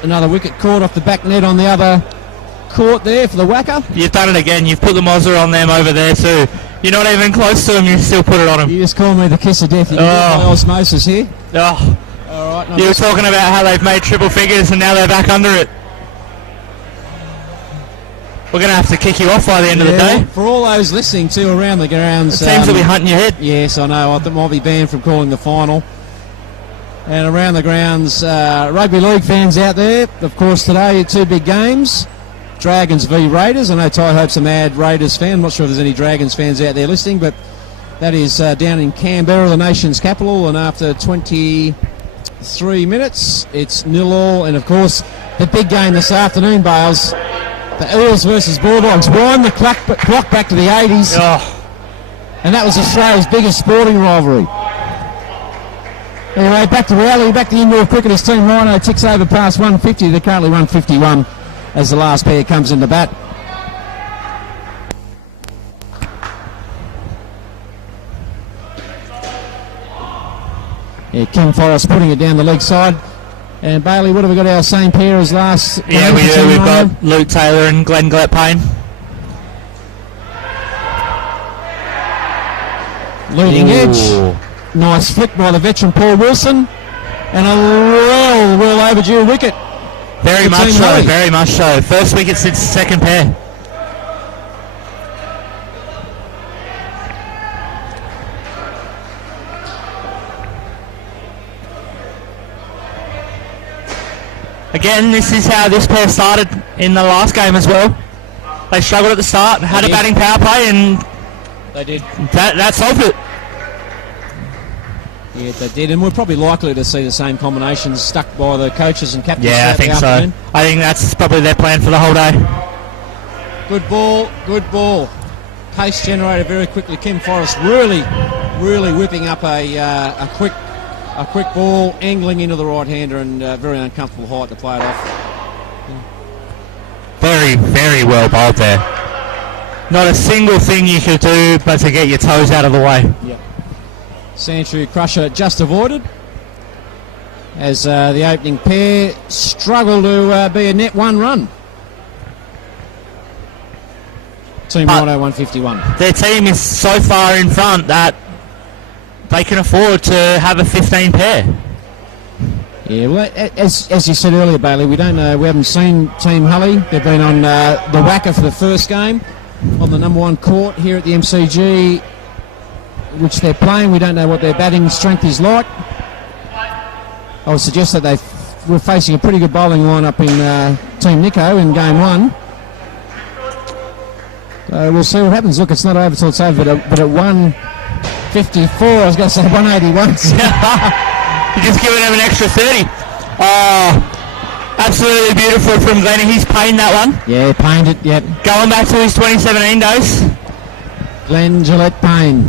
Another wicket caught off the back net on the other court there for the Wacker. You've done it again. You've put the Mozza on them over there too. You're not even close to them. You still put it on them. You just call me the kiss of death. You get my osmosis here. Oh. All right. You were talking about how they've made triple figures and now they're back under it. We're going to have to kick you off by the end of the day. For all those listening to around the grounds. The teams will be hunting your head. Yes, I know. I think might be banned from calling the final. And around the grounds, rugby league fans out there, of course, today, two big games. Dragons v Raiders. I know Ty Hope's a mad Raiders fan. I'm not sure if there's any Dragons fans out there listening, but that is down in Canberra, the nation's capital, and after 23 minutes, it's 0-0. And, of course, the big game this afternoon, Bales, the Eels versus Bulldogs. Wind the clock back to the 80s. Oh. And that was Australia's biggest sporting rivalry. Anyway, back to reality, back to indoor cricket as Team Ryno ticks over past 150. They're currently 151 as the last pair comes into bat. Yeah, Kim Forrest putting it down the leg side. And Bailey, what have we got, our same pair as last? Yeah, we do. We've got Luke Taylor and Glenn Gleppane. Leading edge. Nice flick by the veteran Paul Wilson. And a well overdue wicket. Very much so, very much so. First wicket since the second pair. Again, this is how this pair started in the last game as well. They struggled at the start, had a batting power play, and they did. That solved it. Yeah, they did, and we're probably likely to see the same combinations stuck by the coaches and captains. Yeah, I think so. I think that's probably their plan for the whole day. Good ball, good ball. Pace generated very quickly. Kim Forrest really whipping up a quick ball, angling into the right-hander, and very uncomfortable height to play it off. Very, very well bowled there. Not a single thing you could do but to get your toes out of the way. Yeah. Santry Crusher just avoided as the opening pair struggle to be a net one run. Team Ryno 151. Their team is so far in front that they can afford to have a 15 pair. Yeah, well, as you said earlier, Bailey, we don't know. We haven't seen Team Hully. They've been on the Wacker for the first game on the number one court here at the MCG, which they're playing. We don't know what their batting strength is like. I would suggest that they were facing a pretty good bowling lineup in Team Nico in game one. So we'll see what happens. Look, it's not over till it's over, but at 154, I was going to say 181. You're just giving him an extra 30. Oh, absolutely beautiful from Glenn. He's pained that one. Yeah, pained it, yep. Going back to his 2017 days. Glenn Gillette Payne.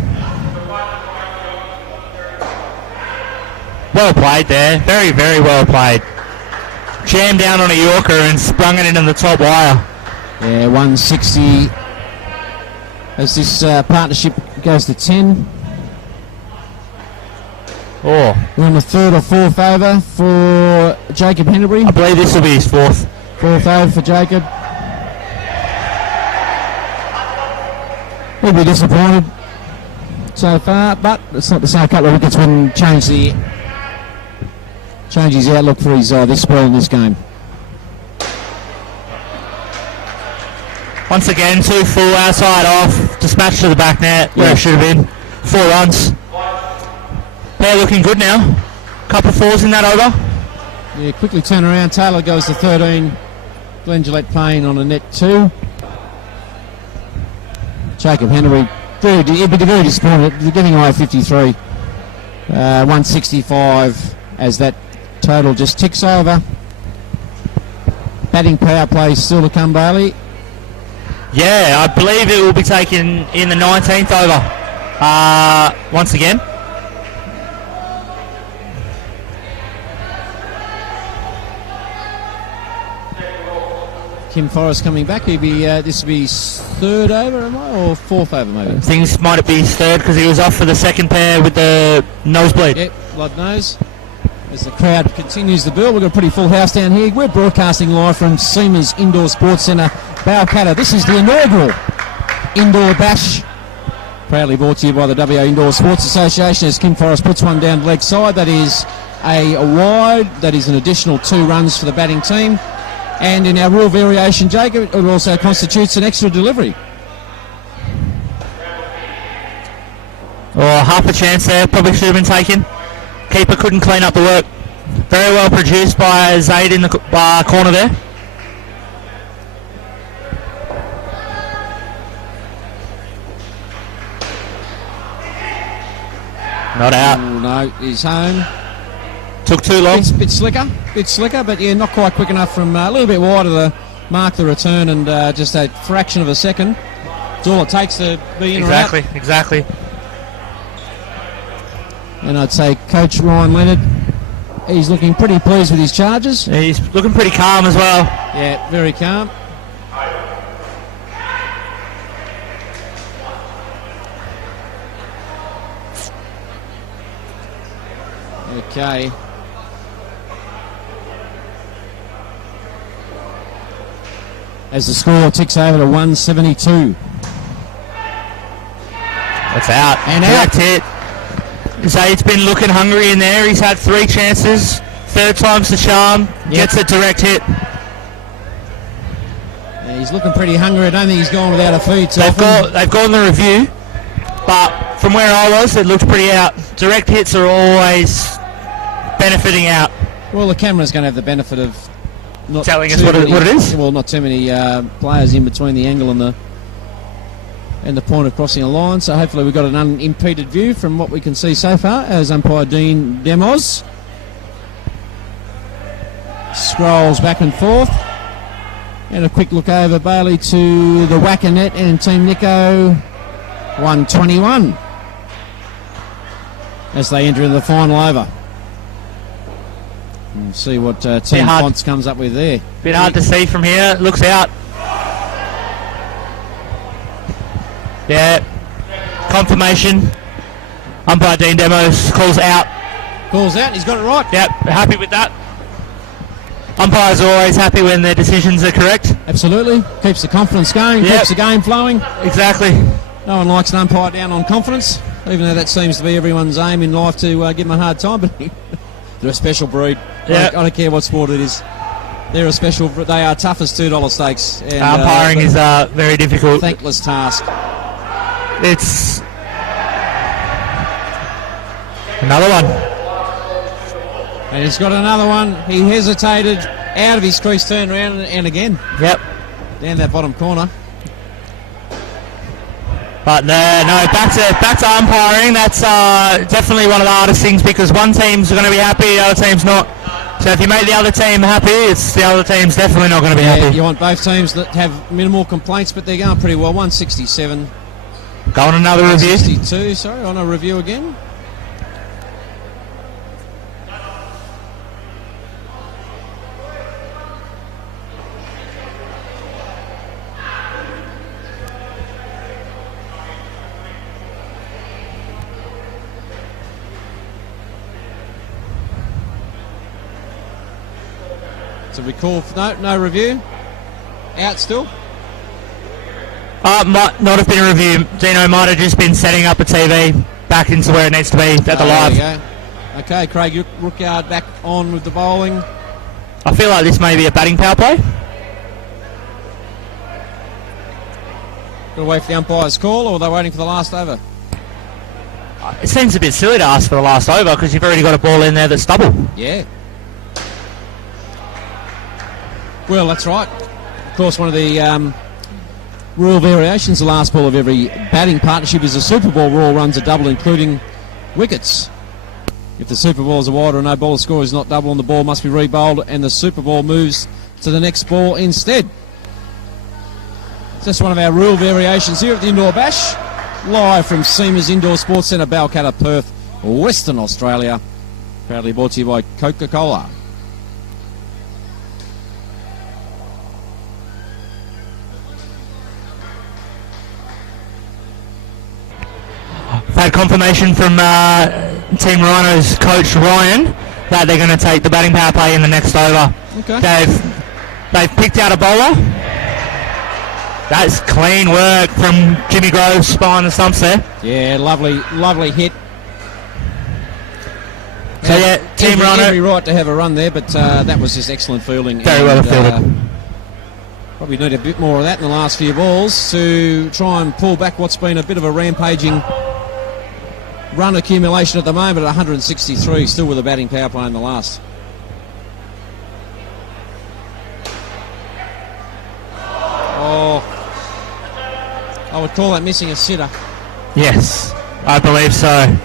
Well played there. Very, very well played. Jammed down on a Yorker and sprung it into the top wire. Yeah, 160 as this partnership goes to 10. Oh. We're on the third or fourth over for Jacob Hennebury. I believe this will be his fourth. Fourth over for Jacob. He'll be disappointed so far, but it's not the same. A couple of wickets wouldn't change his outlook for his this spell in this game. Once again, 2 full outside off, dispatched to the back net where it should have been. 4 runs. They're looking good now. Couple of fours in that over. Yeah, quickly turn around. Taylor goes to 13. Glenn Gillette Payne on a net 2. Jacob Henry, he'd be very disappointed. They're giving away 53. 165 as that total just ticks over. Batting power play still to come, Bailey. Yeah, I believe it will be taken in the 19th over. Once again. Kim Forrest coming back. He'd be this will be his 3rd over, am I, or 4th over maybe? Things might be his 3rd because he was off for the 2nd pair with the nosebleed. Yep, blood nose. As the crowd continues the bill, we've got a pretty full house down here. We're broadcasting live from Seamer's Indoor Sports Centre, Balcatta. This is the inaugural Indoor Bash, proudly brought to you by the WA Indoor Sports Association as Kim Forrest puts one down leg side. That is a wide. That is an additional 2 runs for the batting team. And in our rule variation, Jacob, it also constitutes an extra delivery. Oh, half a chance there. Probably should have been taken. Keeper couldn't clean up the work. Very well produced by Zaid in the corner there. Not out. Oh, no, he's home. Took too long. Bit slicker, but yeah, not quite quick enough from a little bit wider to mark the return, and just a fraction of a second. It's all it takes to be in or out. Exactly. And I'd say Coach Ryan Leonard, he's looking pretty pleased with his charges. He's looking pretty calm as well. Yeah, very calm. Okay. As the score ticks over to 172. That's out. And direct out. hit. Zaid's been looking hungry in there. He's had 3 chances. 3rd time's the charm. Yep. Gets a direct hit. Yeah, he's looking pretty hungry. I don't think he's gone without a feed. They've gone the review, but from where I was, it looked pretty out. Direct hits are always benefiting out. Well, the camera's going to have the benefit of not telling us what it is. Well, not too many players in between the angle and the point of crossing a line. So hopefully we've got an unimpeded view from what we can see so far as umpire Dean Demos scrolls back and forth. And a quick look over Bailey to the whacker net and Team Nico 121 as they enter into the final over. And see what Team Fonts comes up with there. Bit hard to see from here. Looks out. Yeah. Confirmation. Umpire Dean Demos calls out. Calls out. He's got it right. Yep. Happy with that. Umpires are always happy when their decisions are correct. Absolutely. Keeps the confidence going. Yep. Keeps the game flowing. Exactly. No one likes an umpire down on confidence, even though that seems to be everyone's aim in life to give them a hard time. But they're a special breed. Yep. I don't care what sport it is. They're a special. They are tough as $2 stakes. And, umpiring is very difficult. Thankless task. It's another one. And he's got another one. He hesitated, out of his crease, turned around, and again. Yep. Down that bottom corner. But no, back to umpiring. That's definitely one of the hardest things because one team's going to be happy, the other team's not. So if you make the other team happy, it's the other team's definitely not going to be happy. You want both teams that have minimal complaints, but they're going pretty well. 167. Go on another review. 162, sorry, on a review again. So we call for no review. Out still. Might not have been a review. Dino might have just been setting up a TV back into where it needs to be at the live. There you go. Okay, Craig Rookyard back on with the bowling. I feel like this may be a batting power play. Got to wait for the umpire's call, or are they waiting for the last over? It seems a bit silly to ask for the last over because you've already got a ball in there that's double. Yeah. Well, that's right. Of course, one of the rule variations, the last ball of every batting partnership is a Super Ball rule runs a double, including wickets. If the Super Balls are wide or no ball score is not double, and the ball must be re-bowled, and the Super Ball moves to the next ball instead. Just one of our rule variations here at the Indoor Bash, live from Seamers Indoor Sports Centre, Balcatta, Perth, Western Australia. Proudly brought to you by Coca-Cola. I've had confirmation from Team Ryno's coach Ryan that they're going to take the batting power play in the next over. Okay. They've picked out a bowler. That's clean work from Jimmy Groves behind the stumps there. Yeah, lovely hit. So yeah, Team Ryno. Every right to have a run there, but that was just excellent fielding. Very well fielded. Probably need a bit more of that in the last few balls to try and pull back what's been a bit of a rampaging run accumulation at the moment at 163, still with a batting power play in the last. Oh, I would call that missing a sitter. Yes, I believe so.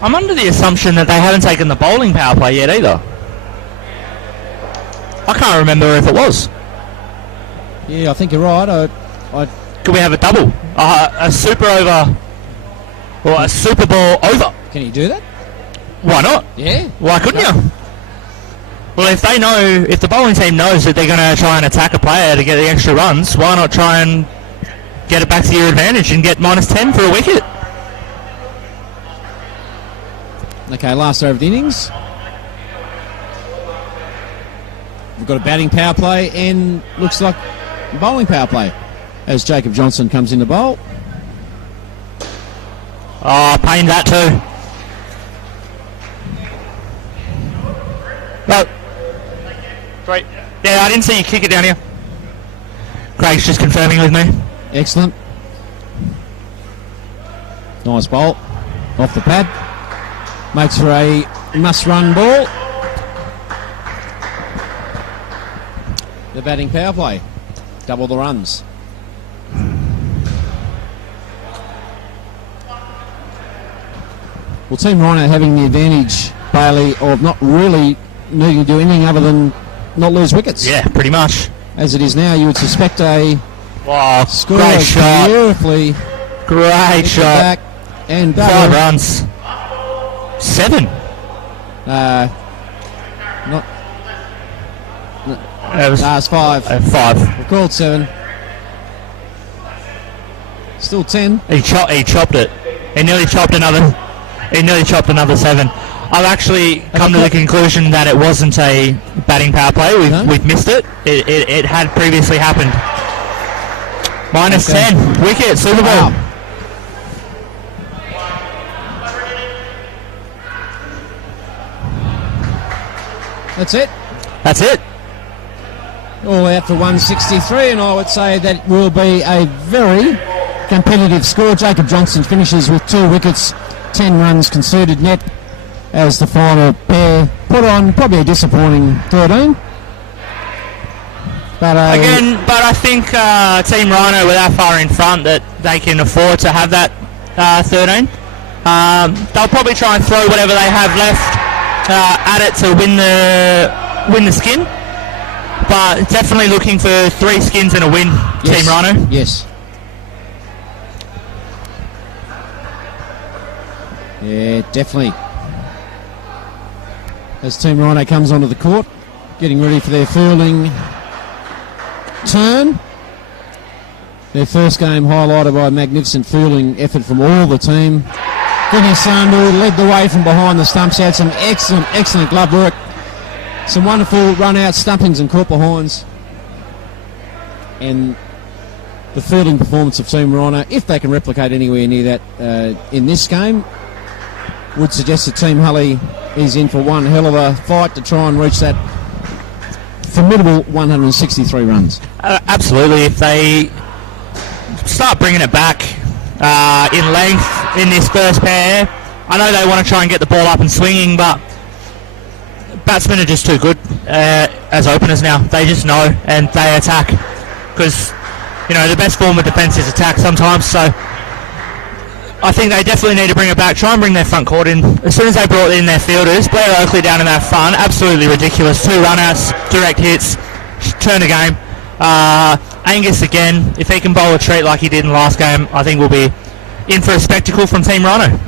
I'm under the assumption that they haven't taken the bowling power play yet either. I can't remember if it was. Yeah, I think you're right. Could we have a double? A super over or a Super Ball over? Can you do that? Why not? Yeah. Why couldn't you? Well, if the bowling team knows that they're going to try and attack a player to get the extra runs, why not try and get it back to your advantage and get -10 for a wicket? Okay, last over of the innings. We've got a batting power play and looks like bowling power play as Jacob Johnson comes in to bowl. Oh, pain that too. No. Great. Yeah, I didn't see you kick it down here. Craig's just confirming with me. Excellent. Nice bowl. Off the pad. Makes for a must-run ball. The batting power play. Double the runs. Well, Team Ryno having the advantage, Bailey, of not really needing to do anything other than not lose wickets. Yeah, pretty much. As it is now, you would suspect a score great shot. beautifully. Great shot. Back and 5 runs. 7. Not. It's 5. 5. We called 7. Still 10. He chopped it. He nearly chopped another 7. I've actually come to the conclusion that it wasn't a batting power play. We've missed it. It had previously happened. -10. Wicket. Super Bowl. Wow. That's it. That's it. All out for 163, and I would say that will be a very competitive score. Jacob Johnson finishes with 2 wickets, 10 runs conceded net as the final pair put on probably a disappointing 13. But I think Team Ryno were that far in front that they can afford to have that 13. They'll probably try and throw whatever they have left at it to win the skin. But definitely looking for 3 skins and a win, yes. Team Ryno. Yes. Yeah, definitely. As Team Ryno comes onto the court, getting ready for their fielding turn. Their first game highlighted by a magnificent fielding effort from all the team. Vinny Sandu led the way from behind the stumps. He had some excellent glove work. Some wonderful run-out stumpings and caught behinds. And the fielding performance of Team Ryno, if they can replicate anywhere near that in this game, would suggest that Team Hully is in for one hell of a fight to try and reach that formidable 163 runs. Absolutely. If they start bringing it back in length in this first pair. I know they want to try and get the ball up and swinging, but batsmen are just too good as openers now. They just know, and they attack, because the best form of defence is attack sometimes. So I think they definitely need to bring it back, try and bring their front court in. As soon as they brought in their fielders, Blair Oakley down in that front, absolutely ridiculous. 2 run-outs, direct hits, turn the game. Angus again, if he can bowl a treat like he did in the last game, I think we'll be in for a spectacle from Team Ryno.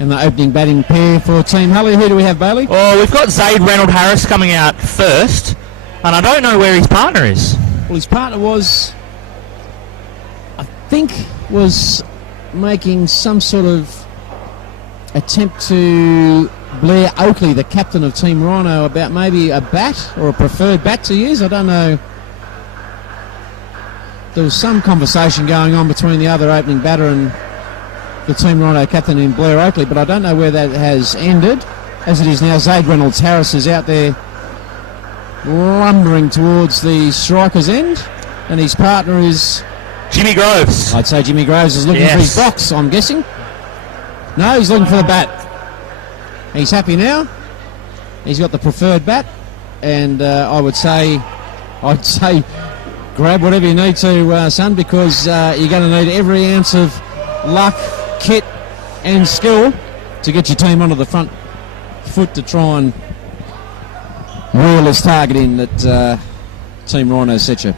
And the opening batting pair for Team Hully, who do we have, Bailey? Oh, we've got Zaid Reynolds Harris coming out first, and I don't know where his partner is. Well, his partner was making some sort of attempt to Blair Oakley, the captain of Team Ryno, about maybe a bat or a preferred bat to use. I don't know. There was some conversation going on between the other opening batter and the Team Ryno captain in Blair Oakley, but I don't know where that has ended. As it is now, Zaid Reynolds Harris is out there lumbering towards the striker's end, and his partner is Jimmy Groves. I'd say Jimmy Groves is looking for his box, I'm guessing. No, he's looking for the bat. He's happy now. He's got the preferred bat, and I'd say grab whatever you need to, son, because you're going to need every ounce of luck, kit and skill to get your team onto the front foot to try and reel this target in that Team Ryno set you.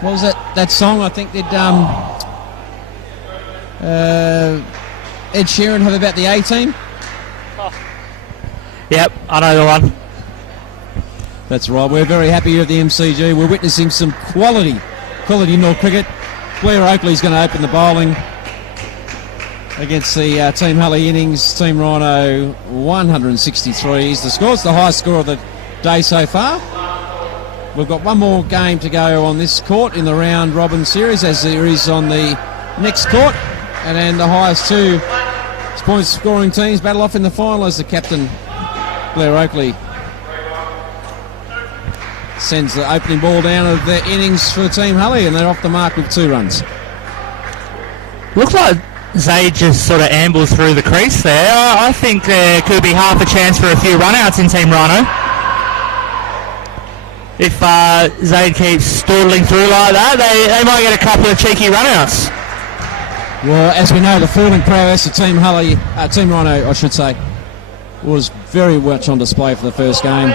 What was that song? I think did Ed Sheeran have about the A-team? Oh. Yep, I know the one. That's right. We're very happy here at the MCG. We're witnessing some quality indoor cricket. Blair Oakley's going to open the bowling against the Team Hully innings. Team Ryno 163 is the score. It's the highest score of the day so far. We've got one more game to go on this court in the round robin series, as there is on the next court, and then the highest 2 point scoring teams battle off in the final as the captain Blair Oakley sends the opening ball down of the innings for Team Hully, and they're off the mark with 2 runs. Looks like Zaid just sort of ambles through the crease there. I think there could be half a chance for a few run-outs in Team Ryno. If Zaid keeps dawdling through like that, they might get a couple of cheeky run-outs. Well, as we know, the fielding prowess of Team Hully, Team Ryno, I should say, was very much on display for the first game.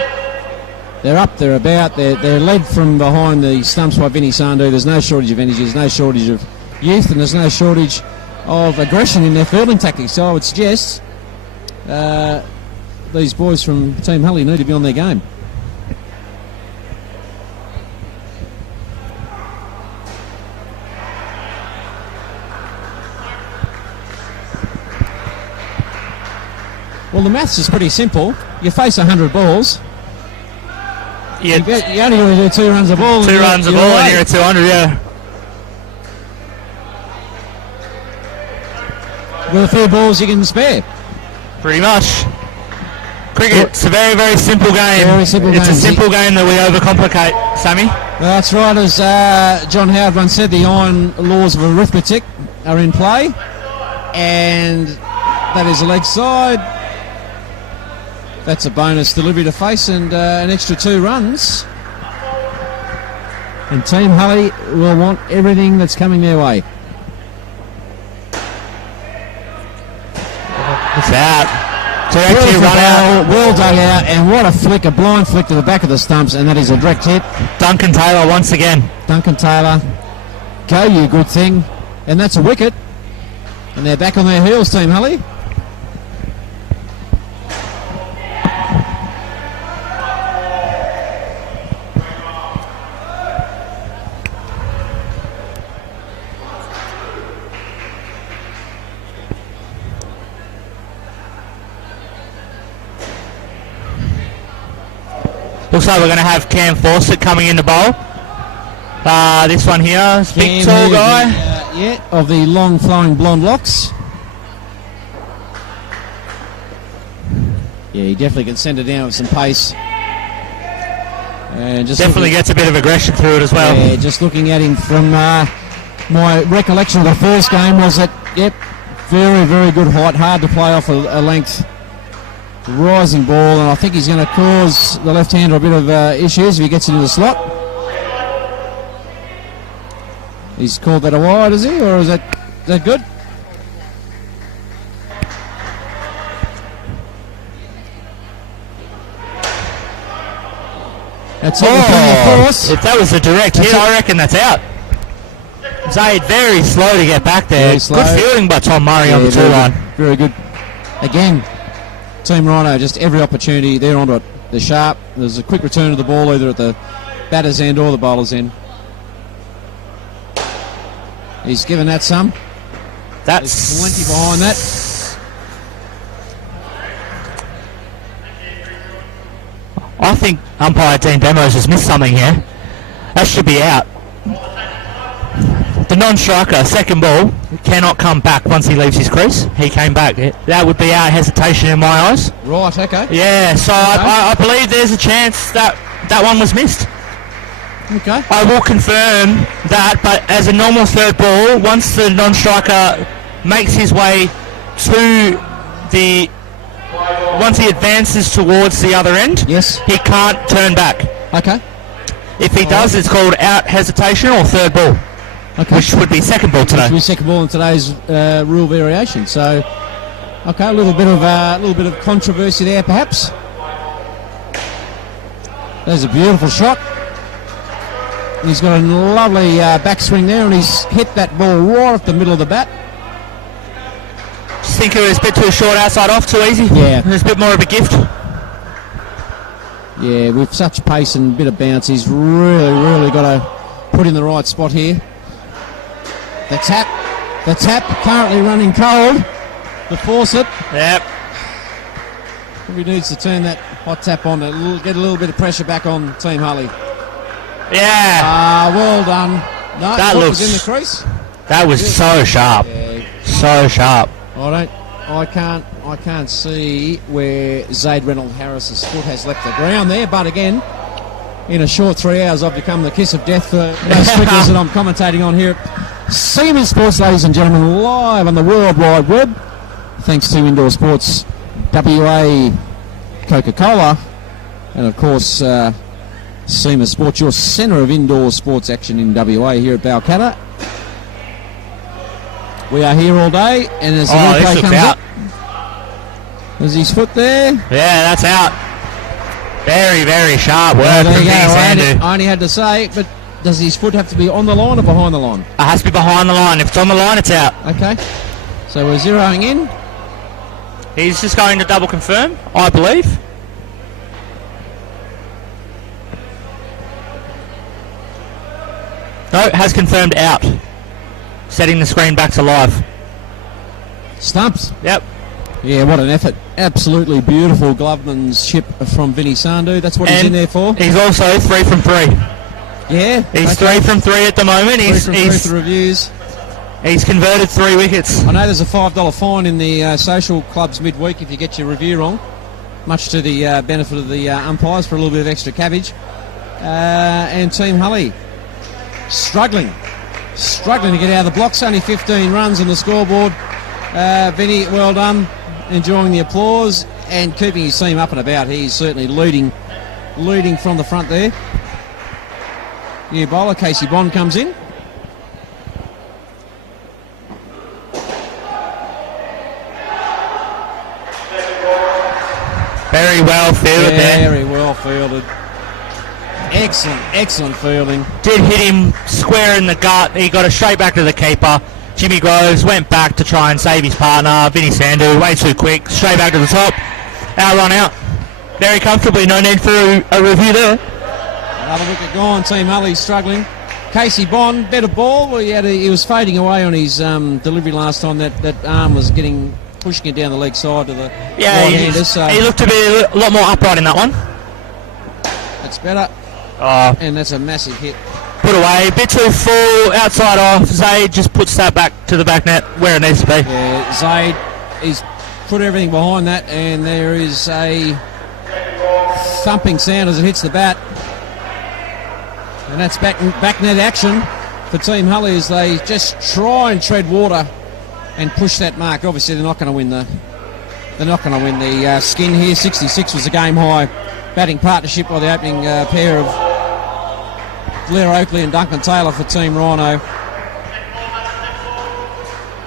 They're up, they're about, they're led from behind the stumps by Vinny Sandhu. There's no shortage of energy, there's no shortage of youth, and there's no shortage of aggression in their fielding tactics. So I would suggest these boys from Team Hully need to be on their game. Well, the maths is pretty simple. You face 100 balls. You only got to do 2 runs a ball. 2 runs a ball and you're at 200, yeah. With a few balls you can spare. Pretty much. Cricket's a very, very simple game. Very simple it's game. A simple game that we overcomplicate, Sammy. Well, that's right. As John Howard once said, the iron laws of arithmetic are in play. And that is a leg side. That's a bonus delivery to face, and an extra 2 runs. And Team Hully will want everything that's coming their way. It's out. Direct run out. Well dug out, and what a flick, a blind flick to the back of the stumps, and that is a direct hit. Duncan Taylor once again. Duncan Taylor. Go, you good thing. And that's a wicket. And they're back on their heels, Team Hully. Looks like we're going to have Cam Fawcett coming in to bowl. This one here, big tall guy. yet of the long flowing blonde locks. Yeah, he definitely can send it down with some pace. And just definitely gets a bit of aggression through it as well. Yeah, just looking at him from my recollection of the first game was that, yep, very, very good height, hard to play off a length. Rising ball, and I think he's going to cause the left-hander a bit of issues if he gets into the slot. He's called that a wide, is he? Or is that good? That's it. If that was a direct hit, I reckon that's out. Zaid very slow to get back there. Good fielding by Tom Murray on the 2 line. Very good. Again, Team Ryno, just every opportunity. They're onto it. They're sharp. There's a quick return of the ball either at the batter's end or the bowler's end. He's given that some. That's There's 20 behind that. I think umpire Dean Demos has missed something here. That should be out. The non-striker, second ball, cannot come back once he leaves his crease. He came back. That would be our hesitation in my eyes. Right, okay. Yeah, so okay. I believe there's a chance that one was missed. Okay. I will confirm that, but as a normal third ball, once the non-striker makes his way to the... Once he advances towards the other end, yes, he can't turn back. Okay. If he does, it's called out hesitation or third ball. Okay. Which would be second ball today. Which would be second ball in today's rule variation. So, okay, a little bit of controversy there, perhaps. There's a beautiful shot. He's got a lovely backswing there, and he's hit that ball right at the middle of the bat. Just think it was a bit too short outside off, too easy. Yeah. There's a bit more of a gift. Yeah, with such pace and a bit of bounce, he's really got to put in the right spot here. The tap currently running cold. The faucet. Yep. He needs to turn that hot tap on to get a little bit of pressure back on Team Hully. Yeah. Well done. No, that looks in the crease. That was so sharp. Yeah. So sharp. I can't see where Zaid Reynolds Harris's foot has left the ground there, but again, in a short 3 hours I've become the kiss of death for those flickers that I'm commentating on here at Seaman Sports, ladies and gentlemen, live on the World Wide Web, thanks to Indoor Sports WA, Coca-Cola, and of course Seaman Sports, your centre of indoor sports action in WA here at Balcatta. We are here all day, and as the replay comes up, there's his foot there. Yeah, that's out. Very, very sharp work. Well, there you go. I only had to say, but does his foot have to be on the line or behind the line? It has to be behind the line. If it's on the line, it's out. Okay. So we're zeroing in. He's just going to double confirm, I believe. No, has confirmed out. Setting the screen back to live. Stumps. Yep. Yeah, what an effort. Absolutely beautiful glovemanship from Vinny Sandhu. That's what he's in there for. He's also 3 from 3. Yeah. He's 3 from 3 at the moment. He's the reviews. He's converted 3 wickets. I know there's a $5 fine in the social clubs midweek if you get your review wrong. Much to the benefit of the umpires for a little bit of extra cabbage. And Team Hully struggling to get out of the blocks. Only 15 runs on the scoreboard. Vinny, well done. Enjoying the applause and keeping his team up and about. He's certainly leading from the front there. New bowler, Casey Bond, comes in. Very well fielded there. Very well fielded. Excellent fielding. Did hit him square in the gut. He got it straight back to the keeper. Jimmy Groves went back to try and save his partner. Vinny Sandhu, way too quick. Straight back to the top. Our run out. Very comfortably. No need for a review there. Another wicket gone. Team Hully struggling. Casey Bond, better ball. He was fading away on his delivery last time. That arm was pushing it down the leg side to the right-hander. So he looked to be a lot more upright in that one. That's better. And that's a massive hit. put away. Bit too full, outside off. Zaid just puts that back to the back net where it needs to be. Yeah, Zaid, he's put everything behind that, and there is a thumping sound as it hits the bat. And that's back net action for Team Hully as they just try and tread water and push that mark. Obviously, they're not going to win the skin here. 66 was a game high batting partnership by the opening pair of Blair Oakley and Duncan Taylor for Team Ryno.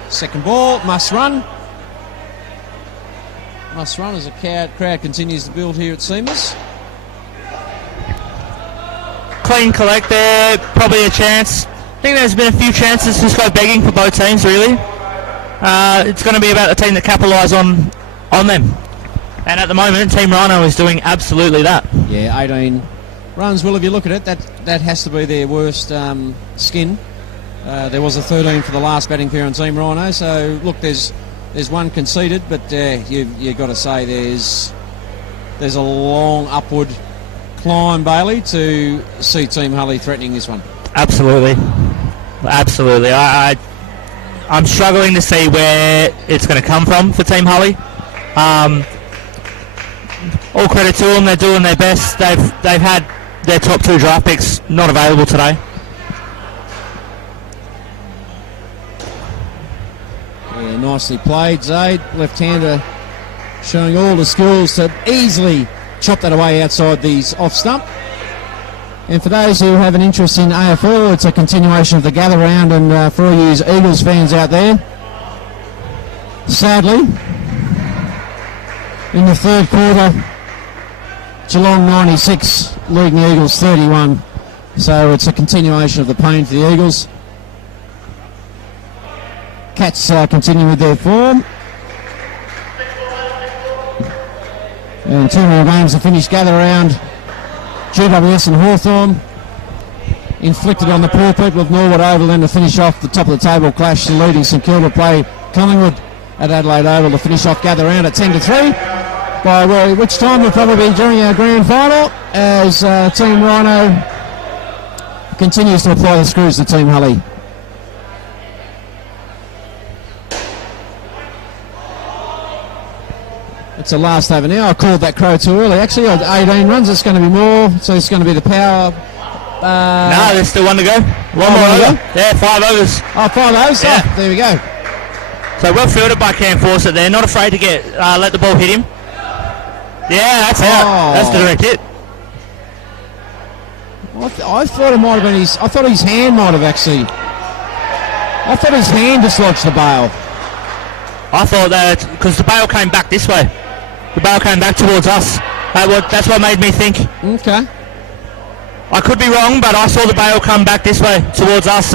Second ball, must run. Must run as a crowd continues to build here at Seamers. Clean collect there, probably a chance. I think there's been a few chances to go begging for both teams, really. It's going to be about the team that capitalise on them. And at the moment, Team Ryno is doing absolutely that. Yeah, 18 runs. Well, if you look at it, that has to be their worst skin. There was a 13 for the last batting pair on Team Ryno. So, look, there's one conceded, but you've got to say there's a long upward climb, Bailey, to see Team Hully threatening this one. Absolutely. I'm struggling to see where it's going to come from for Team Hully. All credit to them, they're doing their best. They've had their top 2 draft picks not available today. Yeah, nicely played, Zaid. Left-hander showing all the skills to easily chop that away outside the off stump. And for those who have an interest in AFL, it's a continuation of the gather round, and for all you Eagles fans out there, sadly, in the third quarter, Geelong 96, leading the Eagles 31. So it's a continuation of the pain for the Eagles. Cats continue with their form. And 2 more games to finish gather round. GWS and Hawthorn inflicted on the poor people of Norwood Oval, then to finish off the top of the table clash. The leading St Kilda play Collingwood at Adelaide Oval to finish off gather round at 10-3. By which time we'll probably be during our grand final as Team Ryno continues to apply the screws to Team Hully. It's the last over now. I called that crow too early. Actually, 18 runs. It's going to be more. So it's going to be the power. No, there's still one to go. One more over. Yeah, 5 overs. Oh, 5 overs. Yeah. Oh, there we go. So well fielded by Cam Fawcett there. Not afraid to let the ball hit him. Yeah, that's out. That's the direct hit. I thought it might have been his. I thought his hand might have actually. I thought his hand dislodged the bail. I thought that because the bail came back this way. The bail came back towards us. That's what made me think. Okay. I could be wrong, but I saw the bail come back this way towards us.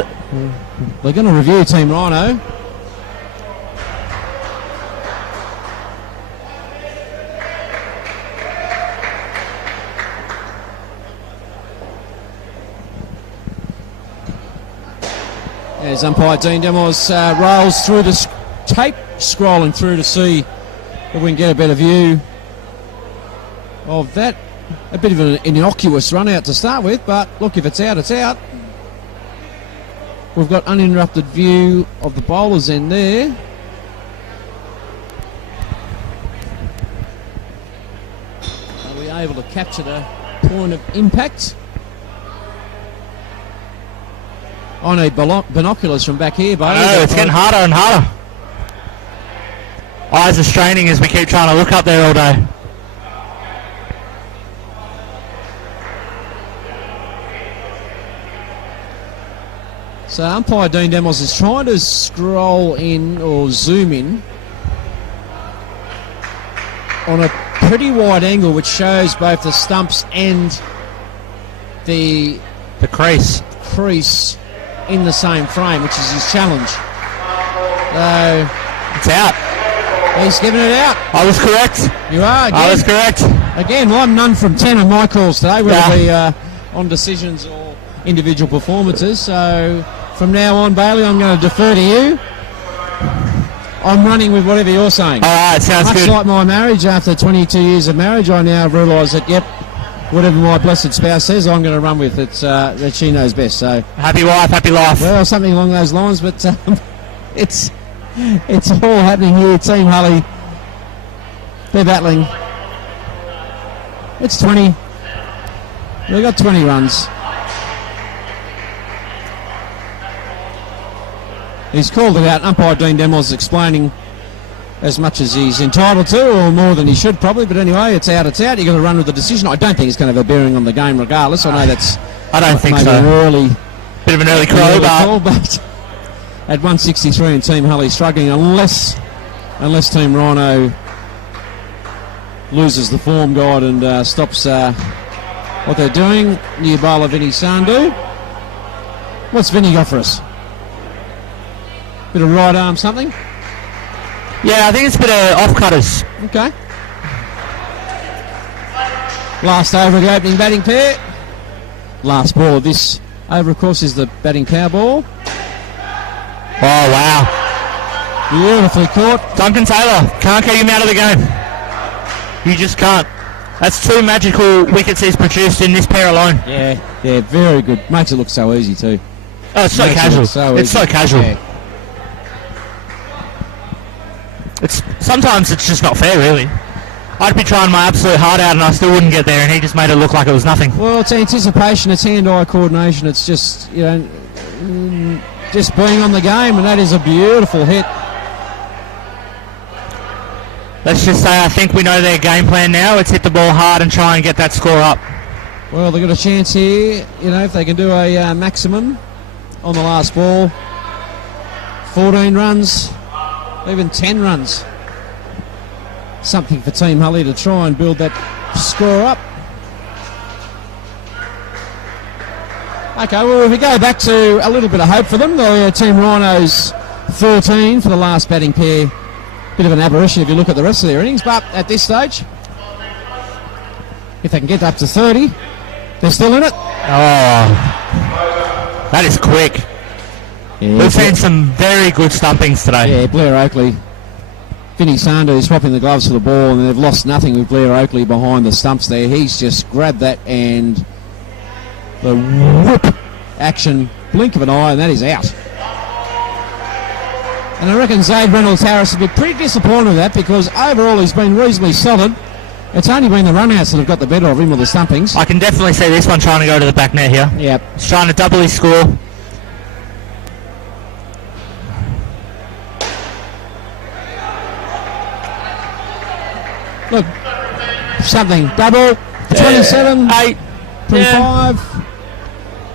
They're going to review Team Ryno. As umpire Dean Demos rolls through the tape, scrolling through to see if we can get a better view of that. A bit of an innocuous run out to start with, but look, if it's out, it's out. We've got uninterrupted view of the bowler's end there. Are we able to capture the point of impact? I need binoculars from back here, buddy. No, it's getting harder and harder. Eyes are straining as we keep trying to look up there all day. So umpire Dean Demos is trying to scroll in or zoom in on a pretty wide angle which shows both the stumps and the crease in the same frame, which is his challenge. So it's out. He's giving it out. I was correct. You are again. I was correct. Again, well, I'm none from 10 on my calls today, whether it be on decisions or individual performances. So from now on, Bailey, I'm going to defer to you. I'm running with whatever you're saying. All right, sounds Much good. like my marriage, after 22 years of marriage, I now realise that, yep, whatever my blessed spouse says, I'm going to run with. It's that she knows best. So happy wife, happy life. Well, something along those lines. But it's all happening here. Team Hully, they're battling. It's 20. They've got 20 runs. He's called it out. Umpire Dean Demmel's explaining as much as he's entitled to, or more than he should probably. But anyway, it's out. You've got to run with the decision. I don't think it's going to have a bearing on the game regardless. I know that's I don't think maybe so. Bit of an early crow, but at 163 and Team Hully struggling unless Team Ryno loses the form guide and stops what they're doing. New bowler Vinny Sandhu. What's Vinny got for us? Bit of right arm something? Yeah, I think it's a bit of off-cutters. Okay. Last over of the opening batting pair. Last ball of this over, of course, is the batting power ball. Oh, wow. Beautifully caught. Duncan Taylor, can't get him out of the game. You just can't. That's 2 magical wickets he's produced in this pair alone. Yeah, very good. Makes it look so easy too. Oh, it's so casual. It's so casual. Yeah. Sometimes it's just not fair, really. I'd be trying my absolute heart out and I still wouldn't get there, and he just made it look like it was nothing. Well, it's anticipation, it's hand-eye coordination, it's just, just being on the game, and that is a beautiful hit. Let's just say I think we know their game plan now. It's hit the ball hard and try and get that score up. Well, they've got a chance here, if they can do a maximum on the last ball. 14 runs, even 10 runs. Something for Team Hully to try and build that score up. Okay, well, if we go back to a little bit of hope for them, Team Ryno's 13 for the last batting pair. Bit of an aberration if you look at the rest of their innings, but at this stage, if they can get up to 30, they're still in it. Oh, that is quick. Yeah, we've seen some very good stumpings today. Yeah, Blair Oakley. Vinny Sandhu is swapping the gloves for the ball, and they've lost nothing with Blair Oakley behind the stumps there. He's just grabbed that, and the whoop action, blink of an eye, and that is out. And I reckon Zaid Reynolds-Harris will be pretty disappointed with that, because overall he's been reasonably solid. It's only been the run-outs that have got the better of him, with the stumpings. I can definitely see this one trying to go to the back net here. Yep. He's trying to double his score. Look, something. Double. 27. 8. 25.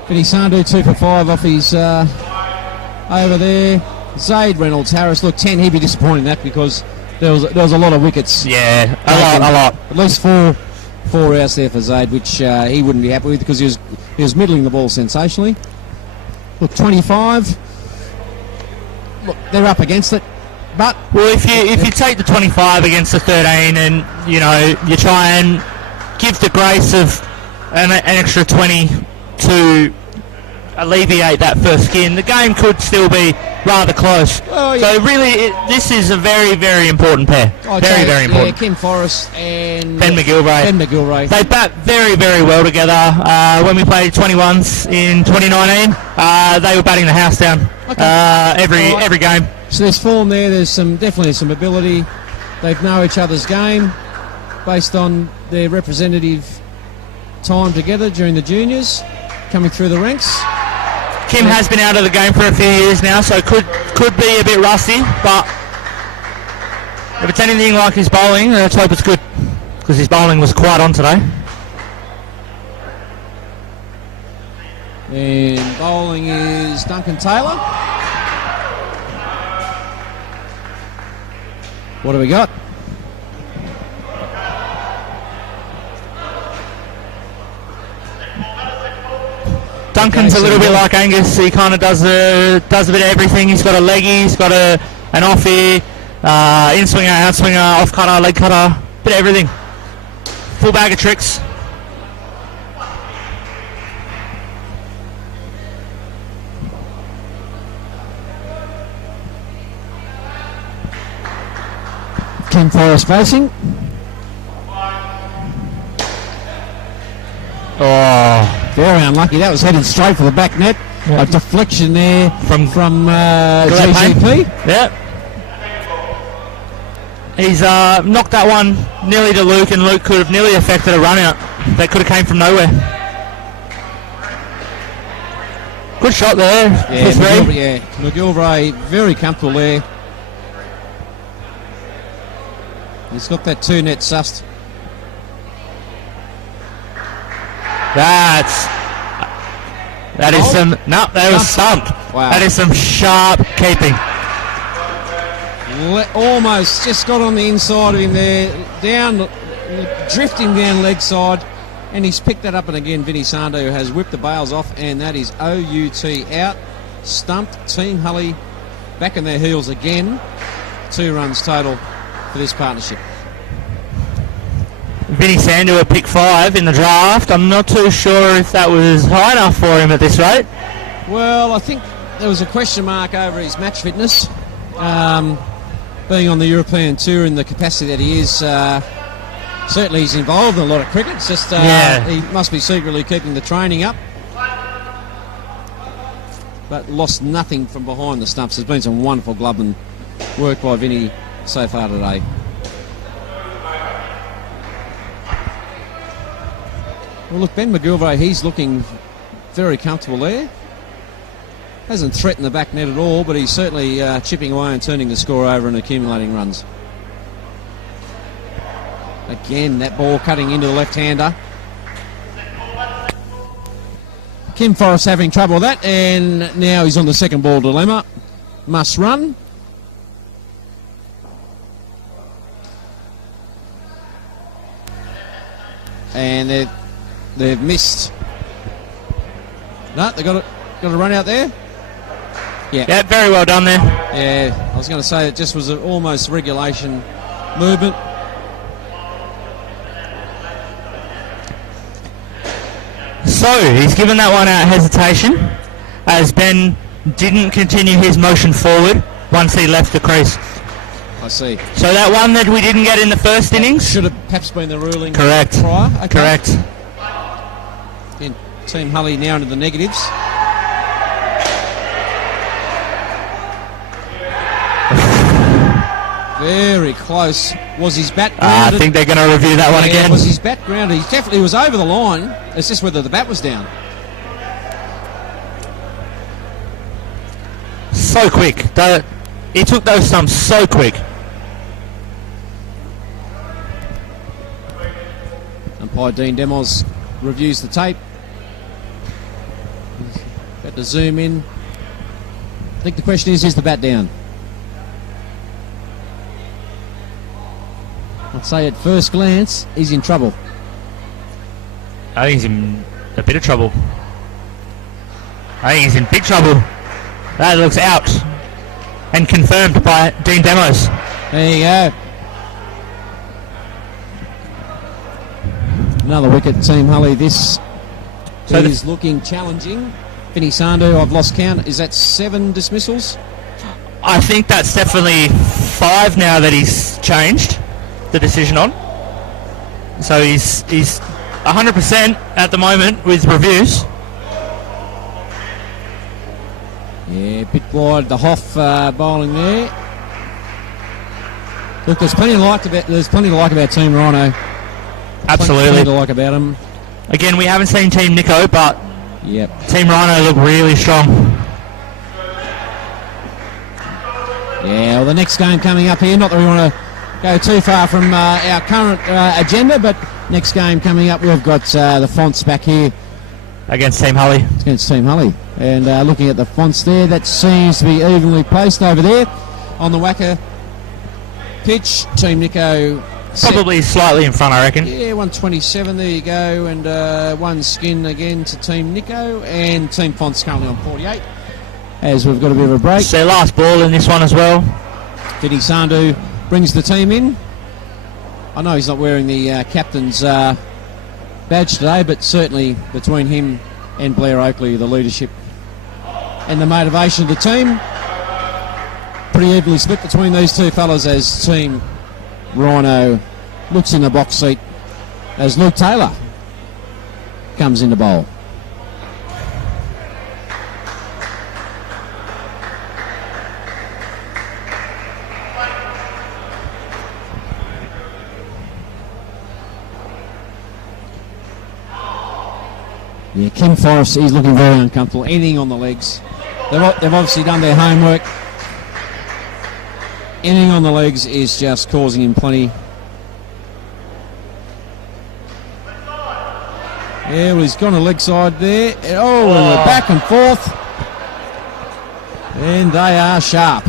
Vinny Sandhu 2 for 5 off his over there. Zaid Reynolds-Harris. Look, 10. He'd be disappointed in that, because there was a lot of wickets. Yeah, a lot. At least four outs there for Zaid, which he wouldn't be happy with, because he was middling the ball sensationally. Look, 25. Look, they're up against it. But well, if you take the 25 against the 13, and you try and give the grace of an extra 20 to alleviate that first skin, the game could still be rather close. Oh, yeah. So really, this is a very, very important pair. Very important. Yeah, Kim Forrest and Ben McGilvray. They bat very, very well together. When we played 21s in 2019, they were batting the house down every game. So there's form there. There's definitely some ability. They know each other's game based on their representative time together during the juniors, coming through the ranks. Kim has been out of the game for a few years now, so could be a bit rusty. But if it's anything like his bowling, let's hope it's good, because his bowling was quite on today. And bowling is Duncan Taylor. What do we got? Duncan's a little bit like Angus. He kind of does a bit of everything. He's got a leggy, he's got an off-ear, in-swinger, out-swinger, off-cutter, leg cutter, bit of everything. Full bag of tricks. Kim Forrest facing. unlucky. That was headed straight for the back net. Yeah. A deflection there from Payne. GGP. Yeah. He's knocked that one nearly to Luke, and Luke could have nearly affected a run out that could have came from nowhere. Good shot there. Yeah, McGilvray very comfortable there. He's got that 2-net sussed. That is some. No, that was stumped. Wow. That is some sharp keeping. Almost just got on the inside of him there, down, drifting down leg side, and he's picked that up. And again, Vinny Sandu has whipped the bails off, and that is OUT out. Stumped. Team Hully back on their heels again. 2 runs total for this partnership. Vinny Sandu at pick 5 in the draft. I'm not too sure if that was high enough for him at this rate. Well, I think there was a question mark over his match fitness. Being on the European Tour in the capacity that he is, certainly he's involved in a lot of cricket. It's just he must be secretly keeping the training up. But lost nothing from behind the stumps. There's been some wonderful gloving work by Vinny so far today. Well, look, Ben McGilvray, he's looking very comfortable there. Hasn't threatened the back net at all, but he's certainly chipping away and turning the score over and accumulating runs. Again, that ball cutting into the left-hander. Kim Forrest having trouble with that, and now he's on the second ball dilemma. Must run. And they've missed. No, they got a run out there. Yeah, very well done there. Yeah, I was going to say it just was an almost regulation movement. So he's given that one out hesitation, as Ben didn't continue his motion forward once he left the crease. I see. So that one that we didn't get in the first innings? Should have perhaps been the ruling. Correct. Prior. Okay. Correct. Again, Team Hully now into the negatives. Very close. Was his bat grounded? I think they're going to review that one again. Was his bat grounded? He definitely was over the line. It's just whether the bat was down. So quick. He took those stumps so quick. Umpire Dean Demos reviews the tape. Got to zoom in. I think the question is the bat down? I'd say at first glance, he's in trouble. I think he's in a bit of trouble. I think he's in big trouble. That looks out. And confirmed by Dean Demos. There you go. Another wicket, Team Hully. This is looking challenging. Vinny Sandu, I've lost count. Is that 7 dismissals? I think that's definitely 5 now that he's changed the decision on. So he's 100% at the moment with reviews. Yeah, bit wide. The Hoff bowling there. Look, there's plenty to like about Team Ryno. Absolutely. Plenty to like about them. Again, we haven't seen Team Nico, but yep. Team Ryno look really strong. Yeah, well, the next game coming up here, not that we want to go too far from our current agenda, but next game coming up, we've got the Fonts back here. Against Team Hully. Against Team Hully. And looking at the Fonts there, that seems to be evenly placed over there on the Wacker pitch. Team Nico probably slightly in front, I reckon. Yeah, 127, there you go. And one skin again to Team Nico. And Team Fonts currently on 48, as we've got a bit of a break. It's their last ball in this one as well. Vinny Sandu brings the team in. I know he's not wearing the captain's badge today, but certainly between him and Blair Oakley, the leadership and the motivation of the team, pretty evenly split between these two fellas as Team Ryno looks in the box seat as Luke Taylor comes in to bowl. Yeah, Kim Forrest, he's looking very uncomfortable. Anything on the legs. They've obviously done their homework. Anything on the legs is just causing him plenty. Yeah, well, he's gone to leg side there. Oh, and we're back and forth. And they are sharp.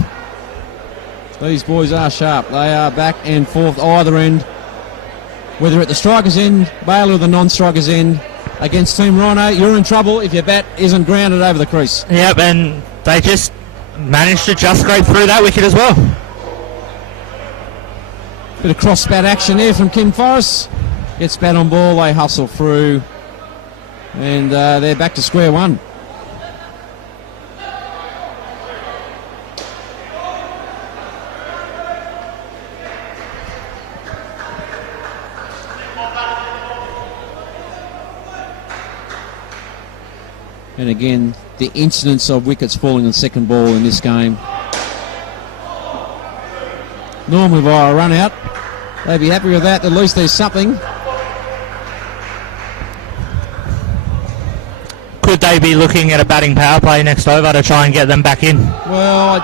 These boys are sharp. They are back and forth either end. Whether at the striker's end, Bailey, or the non-striker's end, against Team Ryno, you're in trouble if your bat isn't grounded over the crease. Yep, and they just managed to just scrape through that wicket as well. Bit of cross-bat action there from Kim Forrest. Gets bat on ball, they hustle through. And they're back to square one. And again, the incidence of wickets falling on second ball in this game. Normally via a run out. They'd be happy with that. At least there's something. Could they be looking at a batting power play next over to try and get them back in? Well,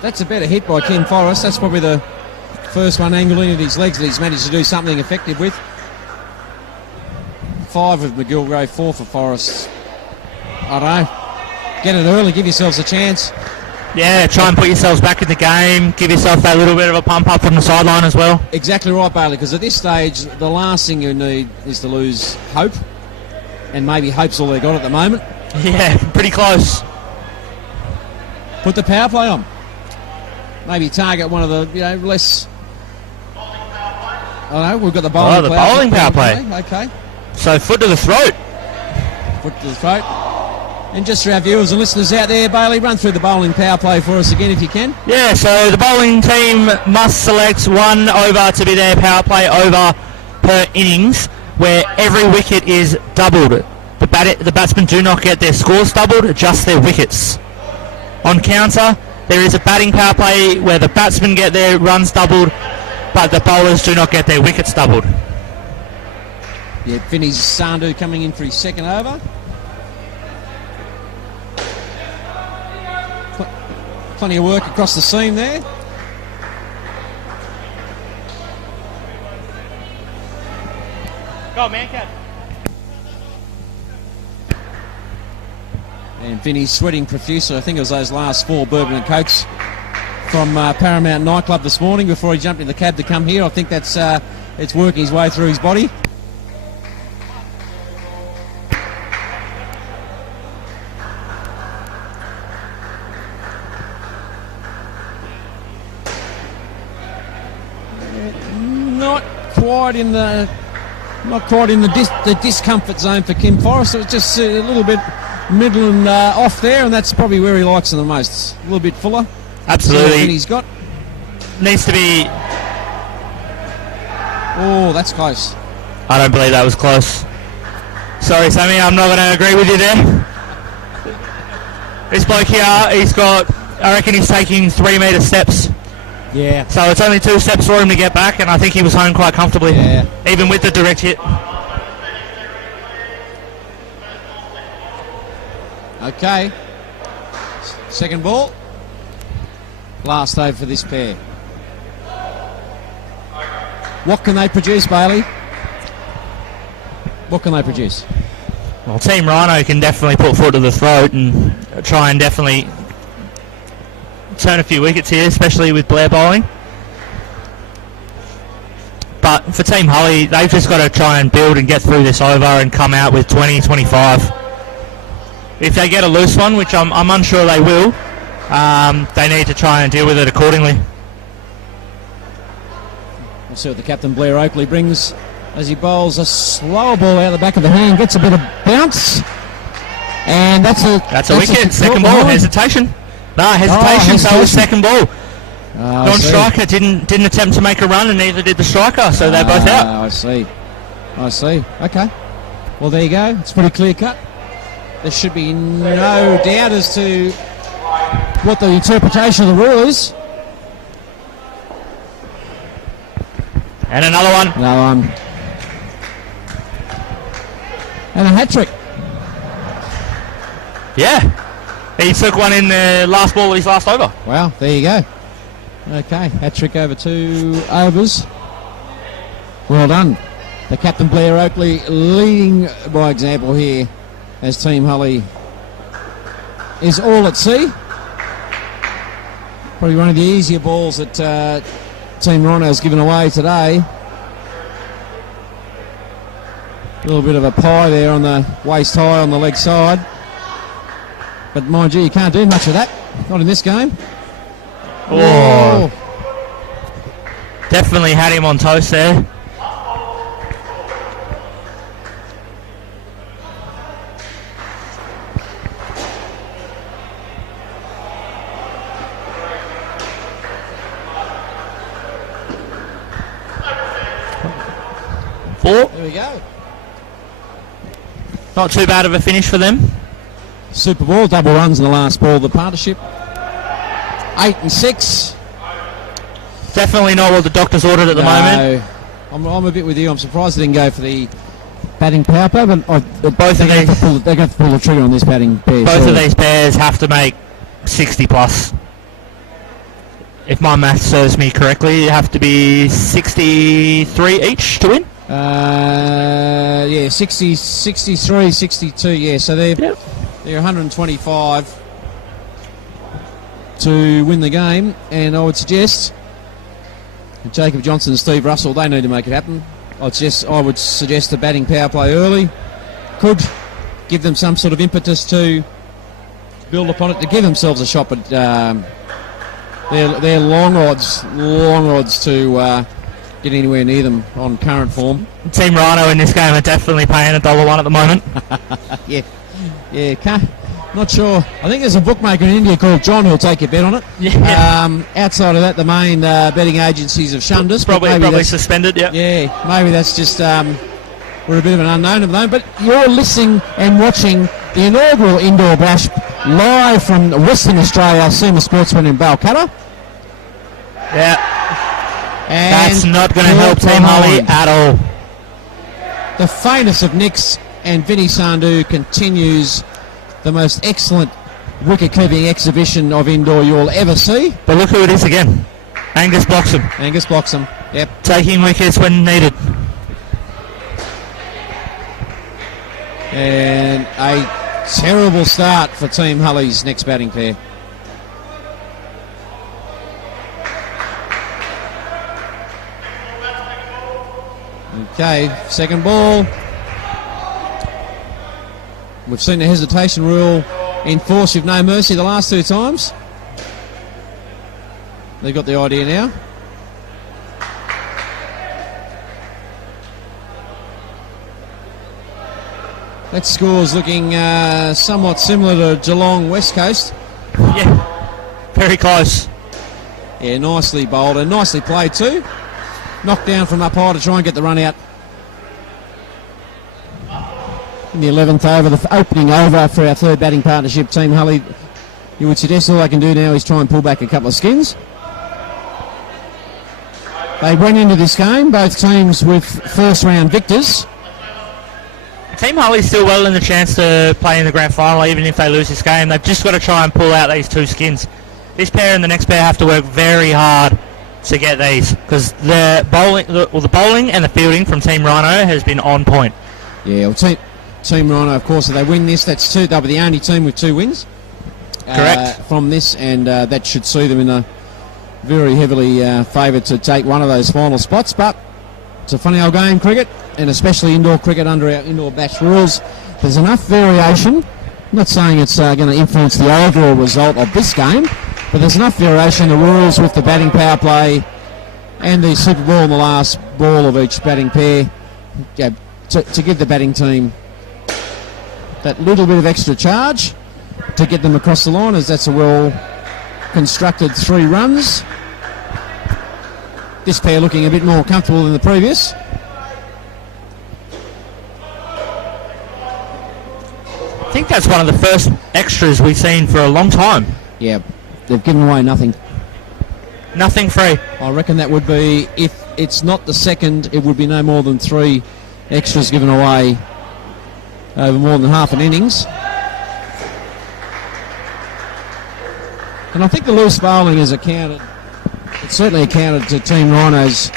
that's a better hit by Ken Forrest. That's probably the first one angling at his legs that he's managed to do something effective with. 5 of McGilgrave, 4 for Forrest. I don't know. Get it early, give yourselves a chance. Yeah, try and put yourselves back in the game. Give yourself that little bit of a pump up from the sideline as well. Exactly right, Bailey, because at this stage, the last thing you need is to lose hope. And maybe hope's all they got at the moment. Yeah, pretty close. Put the power play on. Maybe target one of the, less... I don't know, we've got the bowling power play. Okay. So foot to the throat. Foot to the throat. And just for our viewers and listeners out there, Bailey, run through the bowling power play for us again if you can. Yeah, so the bowling team must select 1 over to be their power play over per innings, where every wicket is doubled. The batsmen do not get their scores doubled, just their wickets. On counter, there is a batting power play where the batsmen get their runs doubled, but the bowlers do not get their wickets doubled. Yeah, Vinny's Sandhu coming in for his second over. Plenty of work across the seam there. Go, man, cat. And Vinny's sweating profusely. I think it was those last 4 bourbon and cokes from Paramount nightclub this morning before he jumped in the cab to come here. I think that's it's working his way through his body. Not quite in the discomfort zone for Kim Forrest. It was just a little bit middle and off there, and that's probably where he likes it the most. A little bit fuller. Absolutely. He's got. Needs to be. Oh, that's close. I don't believe that was close. Sorry, Sammy, I'm not going to agree with you there. This bloke here, I reckon he's taking 3 metre steps. Yeah. So it's only 2 steps for him to get back, and I think he was home quite comfortably, even with the direct hit. Okay. Second ball. Last over for this pair. What can they produce, Bailey? What can they produce? Well, Team Ryno can definitely put foot to the throat and try and definitely turn a few wickets here, especially with Blair bowling. But for Team Hully, they've just got to try and build and get through this over and come out with 20, 25. If they get a loose one, which I'm unsure they will, they need to try and deal with it accordingly. We'll see what the captain Blair Oakley brings as he bowls a slower ball out the back of the hand, gets a bit of bounce, and that's a wicket. Second ball, hesitation. No, hesitation, so it was second ball. Non-striker didn't attempt to make a run, and neither did the striker, so they're both out. I see. Okay. Well, there you go. It's pretty clear cut. There should be no doubt as to what the interpretation of the rule is. And another one. And a hat-trick. Yeah. He took one in the last ball of his last over. Wow, there you go. Okay, hat-trick over 2 overs. Well done. The captain Blair Oakley leading by example here as Team Hully is all at sea. Probably one of the easier balls that Team Ryno has given away today. A little bit of a pie there on the waist high on the leg side. But mind you, you can't do much of that. Not in this game. Oh. Definitely had him on toast there. Four. There we go. Not too bad of a finish for them. Super ball, double runs in the last ball of the partnership. 8 and 6. Definitely not what the doctor's ordered at the moment. I'm a bit with you. I'm surprised they didn't go for the batting power play, but Both of these, they're going to pull the trigger on this batting pair. both of these pairs have to make 60 plus. If my math serves me correctly, you have to be 63 each to win. Yeah, 60, 63, 62. Yeah, so they're 125 to win the game, and I would suggest Jacob Johnson and Steve Russell, they need to make it happen. I would suggest a batting power play early could give them some sort of impetus to build upon it to give themselves a shot, but they're long odds to get anywhere near them on current form. Team Ryno in this game are definitely paying $1.01 at the moment. Yeah, not sure. I think there's a bookmaker in India called John who'll take a bet on it. Yeah. Outside of that, the main betting agencies have shunned us. Probably suspended, yeah. Yeah, maybe that's just we're a bit of an unknown at the moment. But you're listening and watching the inaugural Indoor Bash live from Western Australia, SEMA Sportsman in Balcutta. Yeah. And that's not going to help Team Hully at all. The faintest of nicks, and Vinny Sandhu continues the most excellent wicket-keeping exhibition of indoor you'll ever see. But look who it is again. Angus Bloxham. Angus Bloxham, yep. Taking wickets when needed. And a terrible start for Team Hully's next batting pair. Okay, second ball. We've seen the hesitation rule enforced with no mercy the last 2 times. They've got the idea now. That score's looking somewhat similar to Geelong West Coast. Yeah, very close. Yeah, nicely bowled and nicely played too. Knocked down from up high to try and get the run out. In the 11th over, the opening over for our third batting partnership, Team Hully, you would suggest all they can do now is try and pull back a couple of skins. They went into this game, both teams with first round victors. Team Hully's still well in the chance to play in the grand final, even if they lose this game. They've just got to try and pull out these 2 skins. This pair and the next pair have to work very hard to get these, because the bowling and the fielding from Team Ryno has been on point. Yeah, well, Team Ryno, of course, if they win this, that's 2. They'll be the only team with 2 wins. Correct. From this, and that should see them in a very heavily favoured to take one of those final spots. But it's a funny old game, cricket, and especially indoor cricket under our indoor bash rules. There's enough variation. I'm not saying it's going to influence the overall result of this game, but there's enough variation in the rules with the batting power play and the super ball in the last ball of each batting pair to give the batting team that little bit of extra charge to get them across the line, as that's a well constructed 3 runs. This pair looking a bit more comfortable than the previous. I think that's one of the first extras we've seen for a long time. Yeah, they've given away nothing. Nothing free. I reckon that would be, if it's not the second, it would be no more than 3 extras given away over more than half an innings. And I think the loose bowling has accounted, it's certainly accounted to Team Ryno's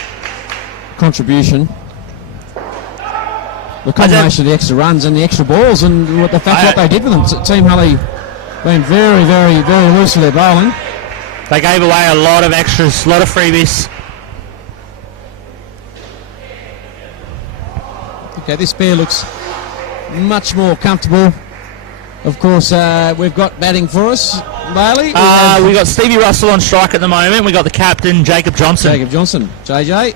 contribution. The combination of the extra runs and the extra balls and what they did with them. Team Hully been very, very, very loose with their bowling. They gave away a lot of extras, a lot of freebies. Okay, this pair looks much more comfortable. Of course, we've got batting for us. Bailey? We got Stevie Russell on strike at the moment. We got the captain, Jacob Johnson. JJ.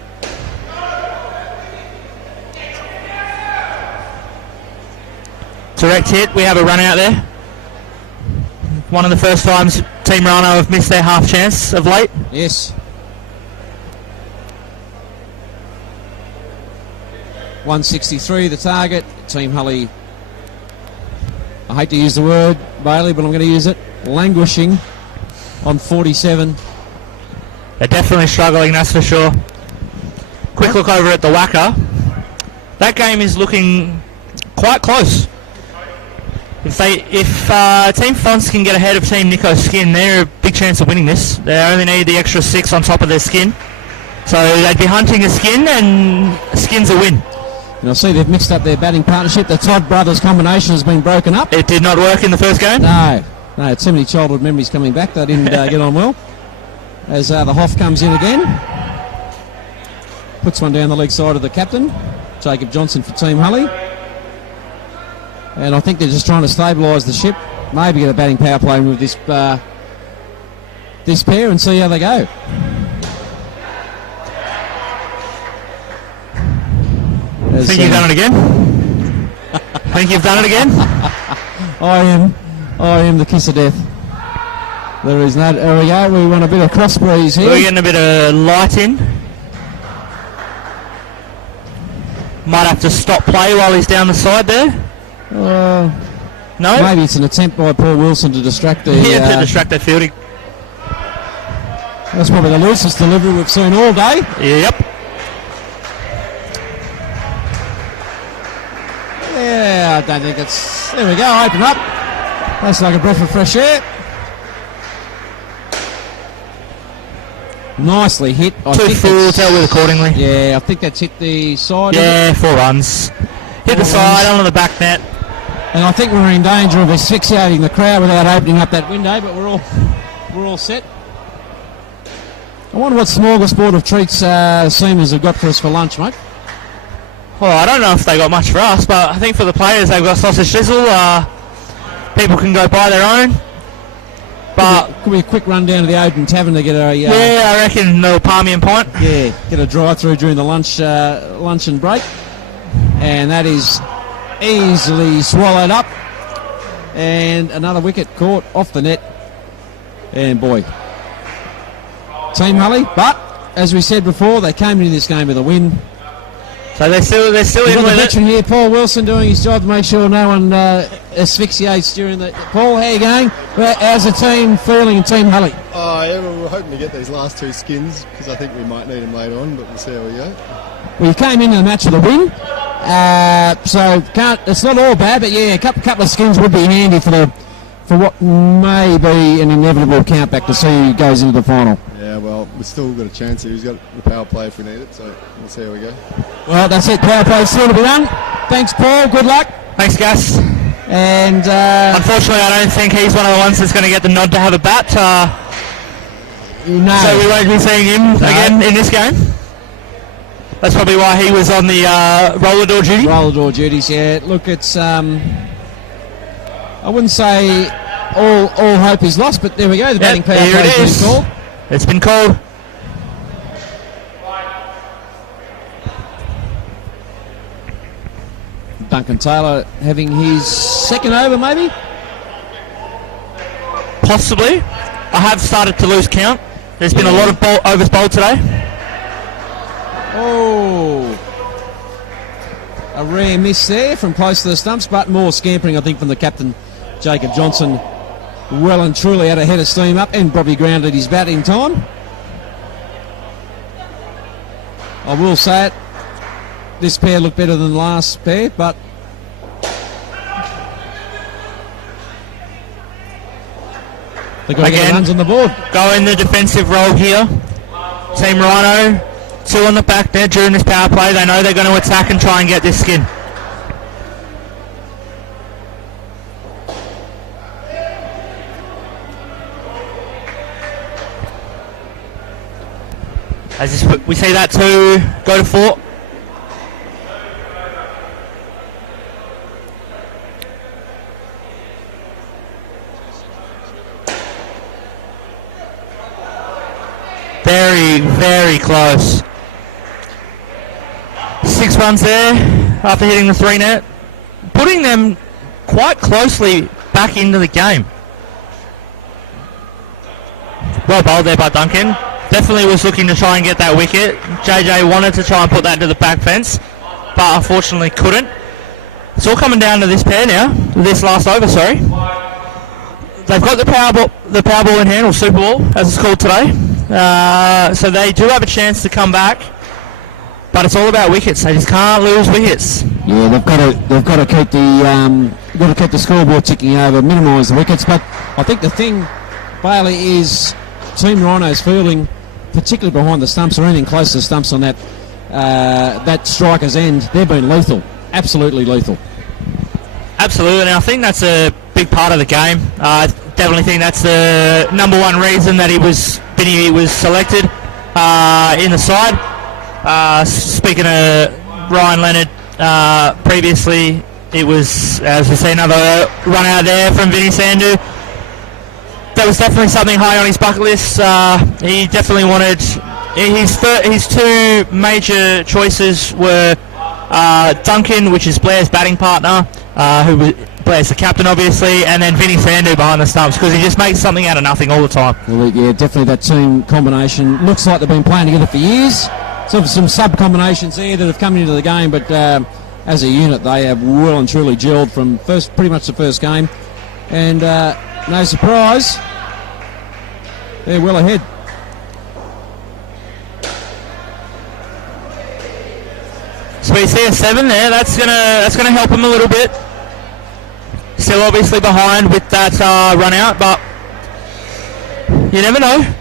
Direct hit. We have a run out there. One of the first times Team Ryno have missed their half chance of late. Yes. 163 the target. Team Hully, I hate to use the word, Bailey, but I'm going to use it, languishing on 47. They're definitely struggling, that's for sure. Quick look over at the Wacker. That game is looking quite close. If Team Fonts can get ahead of Team Nico Skin, they're a big chance of winning this. They only need the extra 6 on top of their Skin. So they'd be hunting a Skin, and Skin's a win. And I see they've mixed up their batting partnership. The Todd brothers combination has been broken up. It did not work in the first game? No, too many childhood memories coming back. They didn't get on well. As the Hoff comes in again. Puts one down the leg side of the captain, Jacob Johnson for Team Hully. And I think they're just trying to stabilise the ship. Maybe get a batting power play with this pair and see how they go. Think you've done it again? Think you've done it again? I am the kiss of death. There is no. There we go. We want a bit of cross breeze here. We're getting a bit of light in. Might have to stop play while he's down the side there. No? Maybe it's an attempt by Paul Wilson to distract the... Yeah, to distract their fielding. That's probably the loosest delivery we've seen all day. Yep. Yeah, I don't think it's... There we go, open up. That's like a breath of fresh air. Nicely hit. 2 full, tell with accordingly. Yeah, I think that's hit the side. Yeah, 4 runs. Hit the side, on the back net. And I think we're in danger of asphyxiating the crowd without opening up that window, but we're all set. I wonder what smorgasbord of treats Seamers have got for us for lunch, mate. Well, I don't know if they got much for us, but I think for the players they've got sausage sizzle. People can go buy their own. But could be a quick run down to the Oden Tavern to get a... yeah, I reckon the Parmian pint. Yeah, get a drive-through during the luncheon break. And that is easily swallowed up. And another wicket caught off the net. And boy, Team Hully. But, as we said before, they came into this game with a win. So they're still in with it. The veteran here, Paul Wilson, doing his job to make sure no one asphyxiates during the... Paul, how are you going? How's the team feeling in Team Hully? Yeah, well, we're hoping to get these last 2 skins because I think we might need them later on, but we'll see how we go. Well, you came into the match with a win, so it's not all bad, but yeah, a couple of skins would be handy for what may be an inevitable countback to see who goes into the final. Yeah, well, we've still got a chance here. He's got the power play if we need it, so we'll see how we go. Well, that's it. Power play still to be done. Thanks, Paul. Good luck. Thanks, Gus. And unfortunately, I don't think he's one of the ones that's going to get the nod to have a bat. No. So we won't be seeing him again in this game. That's probably why he was on the roller door duty. Roller door duties, yeah. Look, it's I wouldn't say all hope is lost, but there we go. The batting power play has been called. It's been called. Duncan Taylor having his second over, maybe? Possibly. I have started to lose count. There's been a lot of overs bowled today. Oh. A rare miss there from close to the stumps, but more scampering, I think, from the captain, Jacob Johnson. Well and truly had a head of steam up and probably grounded his bat in time. I will say it, this pair looked better than the last pair, but They've got to get Again. runs on the board. Go in the defensive role here. Team Ryno, 2 on the back there during this power play. They know they're going to attack and try and get this skin. As this, we see that 2 go to 4. Very, very close. 6 runs there after hitting the 3 net, putting them quite closely back into the game. Well bowled there by Duncan. Definitely was looking to try and get that wicket. JJ wanted to try and put that to the back fence, but unfortunately couldn't. It's all coming down to this pair now, this last over, sorry. They've got the power ball in hand, or Super Ball, as it's called today. So they do have a chance to come back, but it's all about wickets. They just can't lose wickets. Yeah, they've got to keep the scoreboard ticking over, minimise the wickets. But I think the thing, Bailey, is Team Ryno's fielding, particularly behind the stumps or anything close to the stumps on that striker's end. They've been lethal, absolutely lethal. Absolutely, and I think that's a big part of the game. I definitely think that's the number one reason that Vinny was selected in the side. Speaking of Ryan Leonard, previously it was, as we see, another run out there from Vinny Sandhu. That was definitely something high on his bucket list. He definitely wanted his 2 major choices were Duncan, which is Blair's batting partner, Blair's the captain obviously, and then Vinny Sandhu behind the stumps, because he just makes something out of nothing all the time. Well, yeah, definitely that team combination. Looks like they've been playing together for years. Some sub combinations there that have come into the game, but as a unit they have well and truly gelled from pretty much the first game. And no surprise, they're well ahead. So we see a 7 there. That's gonna help him a little bit. Still obviously behind with that run out, but you never know.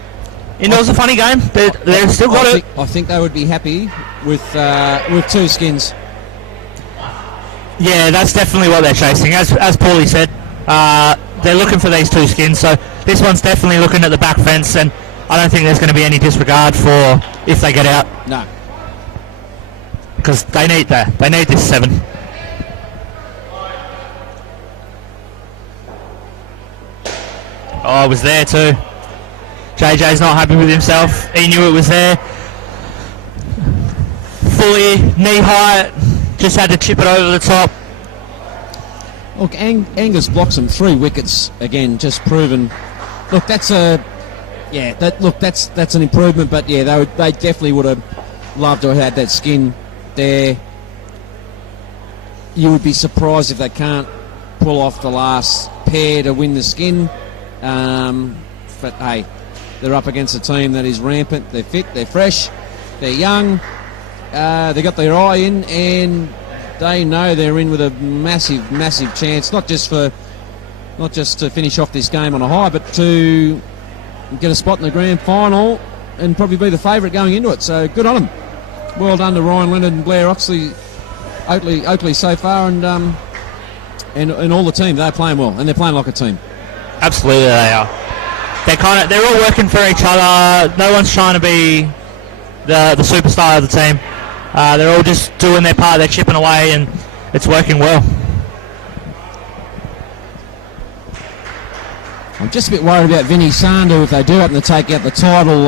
Indoors a funny game. They've still got it. I think they would be happy with 2 skins. Yeah, that's definitely what they're chasing. As Paulie said, they're looking for these 2 skins. So this one's definitely looking at the back fence, and I don't think there's going to be any disregard for if they get out. No. Because they need that. They need this 7. Oh, it was there too. JJ's not happy with himself. He knew it was there. Fully knee height. Just had to chip it over the top. Look, Angus blocks him 3 wickets again, just proven. Look, that's an improvement. But yeah, they definitely would have loved to have had that skin there. You would be surprised if they can't pull off the last pair to win the skin. But hey, they're up against a team that is rampant. They're fit, they're fresh, they're young. They got their eye in, and they know they're in with a massive, massive chance. Not just to finish off this game on a high, but to get a spot in the grand final and probably be the favourite going into it. So good on them. Well done to Ryan Leonard and Blair Oakley so far, and all the team. They're playing well, and they're playing like a team. Absolutely, they are. They're all working for each other. No one's trying to be the superstar of the team. They're all just doing their part. They're chipping away, and it's working well. I'm just a bit worried about Vinny Sandhu if they do happen to take out the title.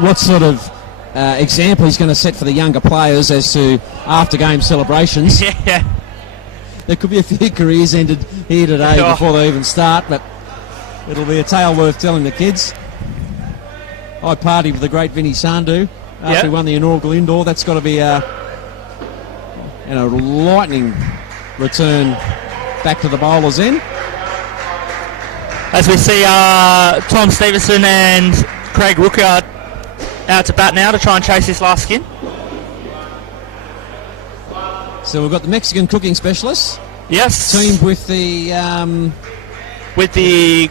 What sort of example he's going to set for the younger players as to after-game celebrations. Yeah. There could be a few careers ended here today before they even start, but it'll be a tale worth telling the kids. I partied with the great Vinny Sandhu after he won the inaugural indoor. That's got to be a lightning return back to the bowler's end. As we see Tom Stevenson and Craig Rookard out to bat now to try and chase this last skin. So we've got the Mexican cooking specialists. Yes. Teamed with the with the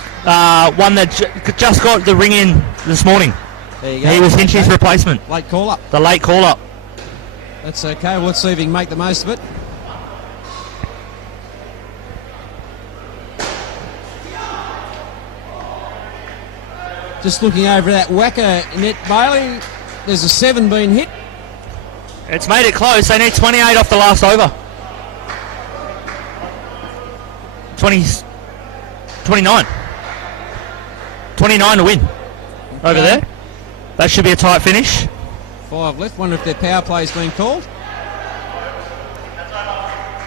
one that just got the ring in this morning. There you go. He was Hinchy's replacement. Late call up. The late call up. That's okay. Well, let's see if he can make the most of it. Just looking over that whacker net, Bailey. There's a 7 being hit. It's made it close. They need 28 off the last over. 29. 29 to win. Over there. That should be a tight finish. 5 left. Wonder if their power play's been called.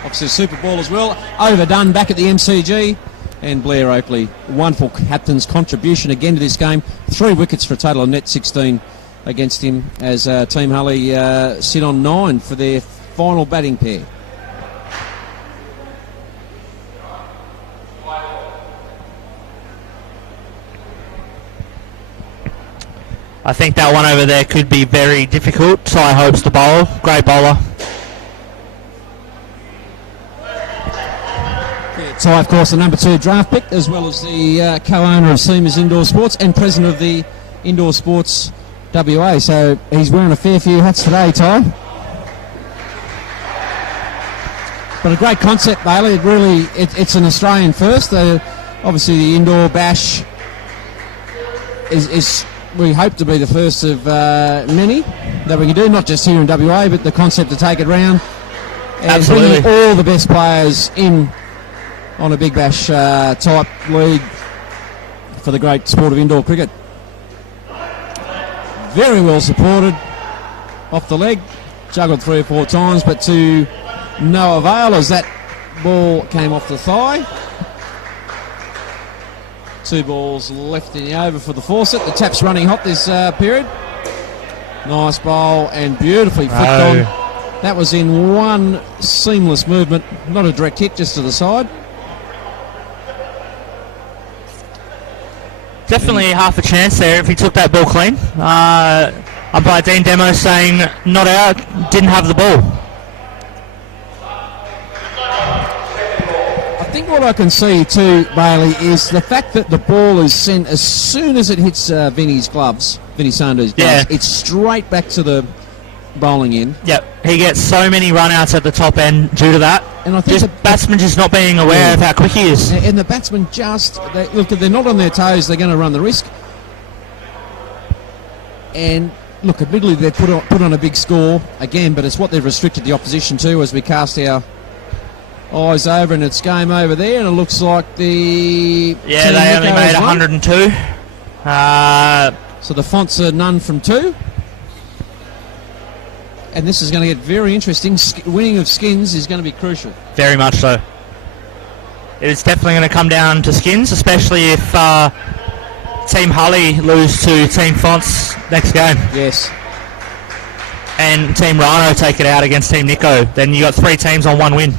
Obviously Super Ball as well. Overdone back at the MCG. And Blair Oakley, wonderful captain's contribution again to this game. 3 wickets for a total of net 16 against him as Team Hully sit on 9 for their final batting pair. I think that one over there could be very difficult. Ty hopes to bowl. Great bowler. Ty, of course, the number 2 draft pick, as well as the co-owner of Seamers Indoor Sports and president of the Indoor Sports WA. So he's wearing a fair few hats today, Ty. But a great concept, Bailey. It's an Australian first. Obviously, the indoor bash is we hope to be the first of many that we can do, not just here in WA, but the concept to take it round and Absolutely. bring all the best players in on a Big Bash type league for the great sport of indoor cricket. Very well supported off the leg, juggled 3 or 4 times, but to no avail as that ball came off the thigh. 2 balls left in the over for the Fawcett. The tap's running hot this period. Nice bowl and beautifully flicked on. That was in one seamless movement, not a direct hit, just to the side. Definitely half a chance there if he took that ball clean. Umpire Dean Demo saying not out, didn't have the ball. I think what I can see too, Bailey, is the fact that the ball is sent as soon as it hits Vinny Sanders' gloves. Yeah. It's straight back to the bowling end. Yep, he gets so many run-outs at the top end due to that. And I think just batsmen just not being aware of how quick he is. And the batsmen look, if they're not on their toes, they're going to run the risk. And look, admittedly, they've put on a big score again, but it's what they've restricted the opposition to as we cast our eyes over, and it's game over there, and it looks like the... Yeah, they only made 102. So the fonts are none from 2. And this is going to get very interesting. Winning of skins is going to be crucial. Very much so. It's definitely going to come down to skins, especially if Team Hully lose to Team Fonts next game. Yes. And Team Ryno take it out against Team Nico. Then you got 3 teams on 1 win.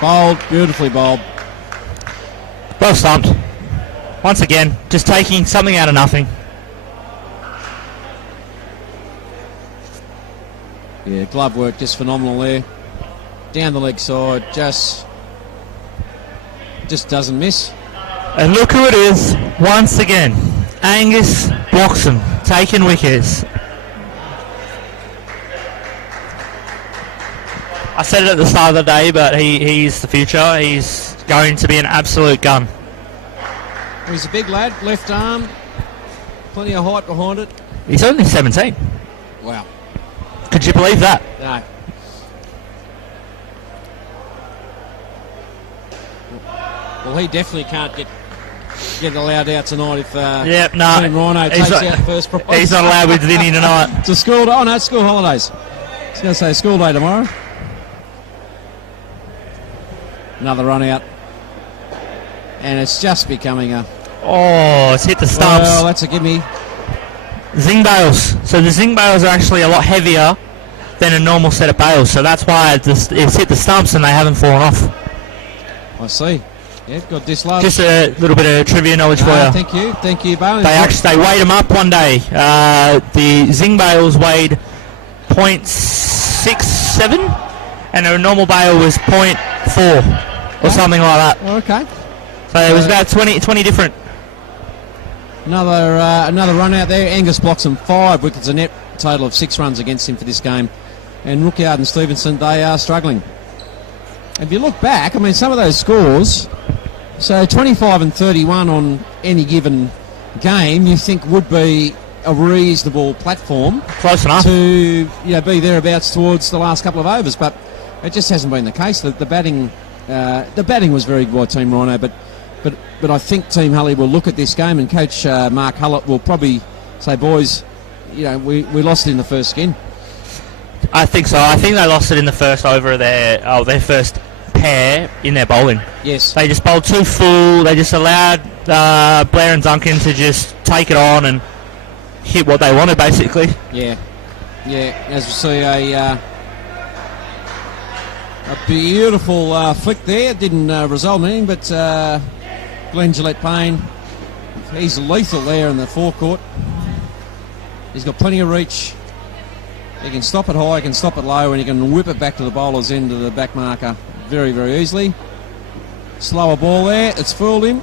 Bowled, beautifully bowled. Well stumped. Once again, just taking something out of nothing. Yeah, glove work just phenomenal there. Down the leg side, just doesn't miss. And look who it is, once again. Angus Bloxham, taking wickets. I said it at the start of the day, but he's the future. He's going to be an absolute gun. He's a big lad, left arm, plenty of height behind it. He's only 17. Wow. Could you believe that? No. Well, he definitely can't get allowed out tonight if Yep, no. Team Ryno takes out the first prize. He's not allowed with Vinny tonight. It's a school day. Oh, no, it's school holidays. I was going to say school day tomorrow. Another run out. And it's just becoming a... Oh, it's hit the stumps. Well, that's a gimme. Zing bails. So the zing bails are actually a lot heavier than a normal set of bails. So that's why it's hit the stumps and they haven't fallen off. I see. Yeah, got dislodged. Just a little bit of trivia knowledge for you. Thank you, Bailey. They weighed them up one day. The zing bales weighed 0.67 and a normal bale was 0.4 or something like that. Okay. So it was about 20 different. Another run out there. Angus blocks him 5 wickets, a net total of 6 runs against him for this game. And Rookyard and Stevenson, they are struggling. If you look back, I mean, some of those scores, so 25 and 31 on any given game, you think would be a reasonable platform. Close enough. To be thereabouts towards the last couple of overs, but it just hasn't been the case. The batting was very good by Team Ryno, but I think Team Hully will look at this game, and Coach Mark Hullett will probably say, boys, we lost it in the first skin. I think so. I think they lost it in the first over of their first pair in their bowling. Yes. They just bowled too full. They just allowed Blair and Duncan to just take it on and hit what they wanted, basically. Yeah. As we see, a beautiful flick there. Didn't result in anything, but Glenn Gillette Payne, he's lethal there in the forecourt. He's got plenty of reach. He can stop it high, he can stop it low, and he can whip it back to the bowler's end of the back marker very, very easily. Slower ball there. It's fooled him.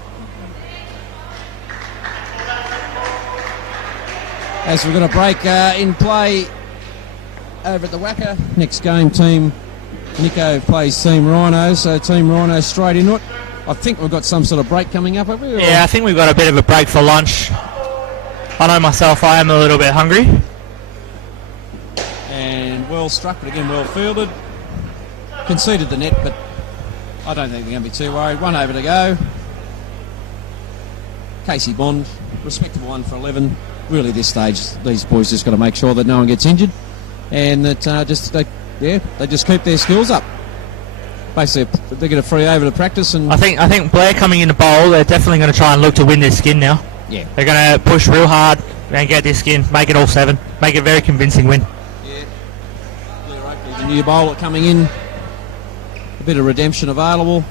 As we're going to break in play over at the Wacker. Next game, Team Nico plays Team Ryno, so Team Ryno straight into it. I think we've got some sort of break coming up, have we? Yeah, I think we've got a bit of a break for lunch. I know myself, I am a little bit hungry. And well struck, but again well fielded. Conceded the net, but I don't think they're going to be too worried. 1 over to go. Casey Bond, respectable 1 for 11. Really, this stage, these boys just got to make sure that no one gets injured, and that they just keep their skills up. Basically, they get a free over to practice. And I think Blair coming in to bowl, they're definitely going to try and look to win this skin now. Yeah, they're going to push real hard and get this skin, make it all 7, make it a very convincing win. Yeah, the new bowler coming in, a bit of redemption available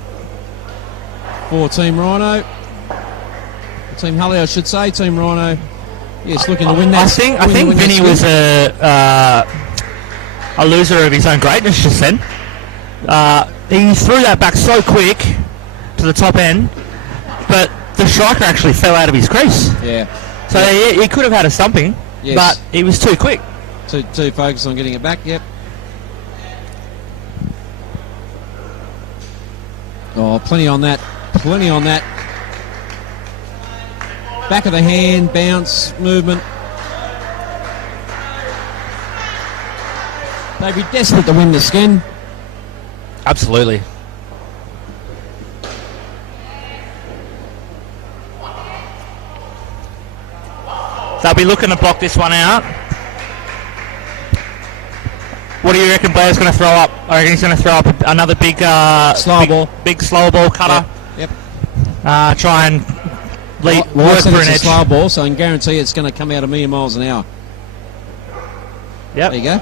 for Team Ryno. Team Hully, I should say. Team Ryno, yes, looking to win that. I think Vinny was a loser of his own greatness just then. He threw that back so quick to the top end, but the striker actually fell out of his crease. Yeah. So he could have had a stumping, yes, but he was too quick. Too focused on getting it back, yep. Oh, plenty on that. Back of the hand, bounce, movement. They'd be desperate to win the skin. Absolutely. They'll be looking to block this one out. What do you reckon Blair's going to throw up? I reckon he's going to throw up another big big slow ball cutter. Yep. Try and work for an edge. Slow ball, so I can guarantee it's going to come out a million miles an hour. Yep. There you go.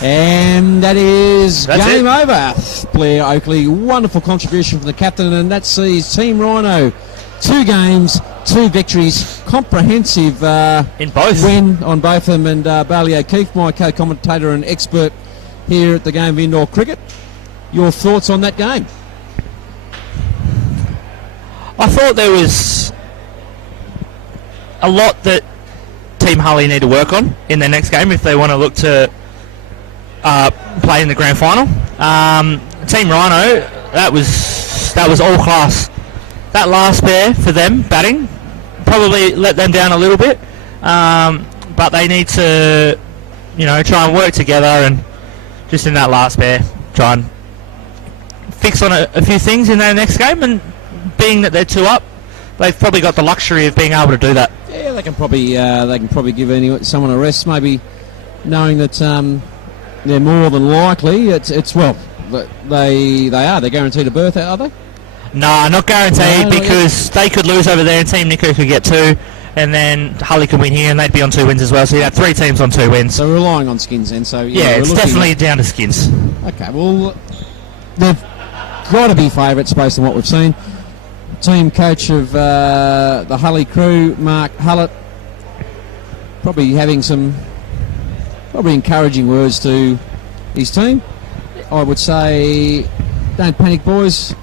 And that is game over. Blair Oakley, wonderful contribution from the captain, and that sees Team Ryno 2 games, 2 victories, comprehensive in both win on both of them. And Bailey O'Keefe, my co-commentator and expert here at the game of indoor cricket, your thoughts on that game? I thought there was a lot that Team Hully need to work on in their next game if they want to look to play in the grand final. Team Ryno, that was all class. That last pair for them batting probably let them down a little bit, but they need to try and work together and just in that last pair try and fix on a few things in their next game. And being that they're 2 up, they've probably got the luxury of being able to do that. Yeah, they can probably give someone a rest, maybe knowing that they're more than likely. They're guaranteed a berth, are they? No, not guaranteed, because they could lose over there and Team Nico could get 2, and then Hully could win here and they'd be on 2 wins as well. So you have 3 teams on 2 wins. So we're relying on skins then. So yeah, it's definitely down to skins. Okay, well, they've got to be favourites based on what we've seen. Team coach of the Hully crew, Mark Hullett, probably having some encouraging words to his team. I would say, don't panic, boys.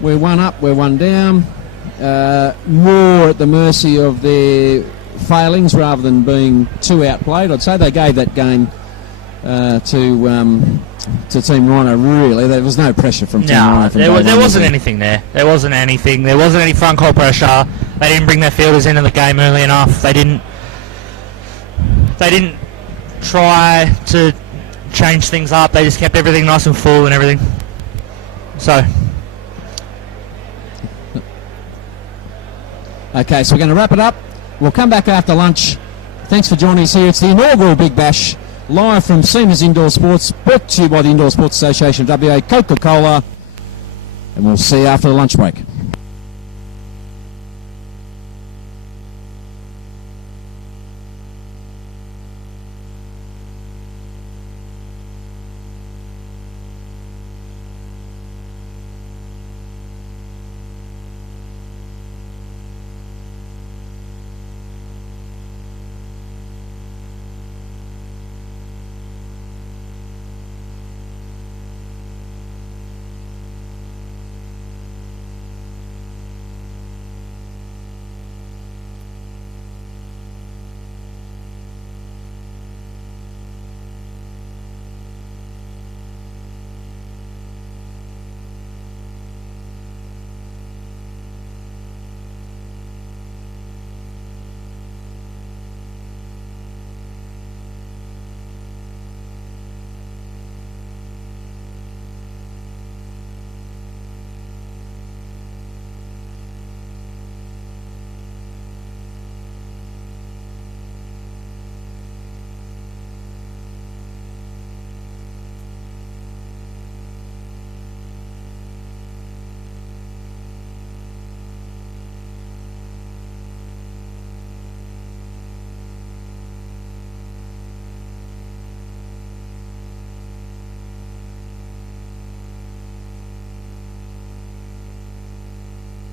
We're one up, we're one down. More at the mercy of their failings rather than being too outplayed. I'd say they gave that game to Team Ryno, really. There was no pressure from Team Ryno. There wasn't anything there. There wasn't anything. There wasn't any front court pressure. They didn't bring their fielders into the game early enough. They didn't try to change things up. They just kept everything nice and full and everything. So... Okay, so we're going to wrap it up. We'll come back after lunch. Thanks for joining us here. It's the inaugural Big Bash, live from Seamers Indoor Sports, brought to you by the Indoor Sports Association of WA, Coca-Cola, and we'll see you after the lunch break.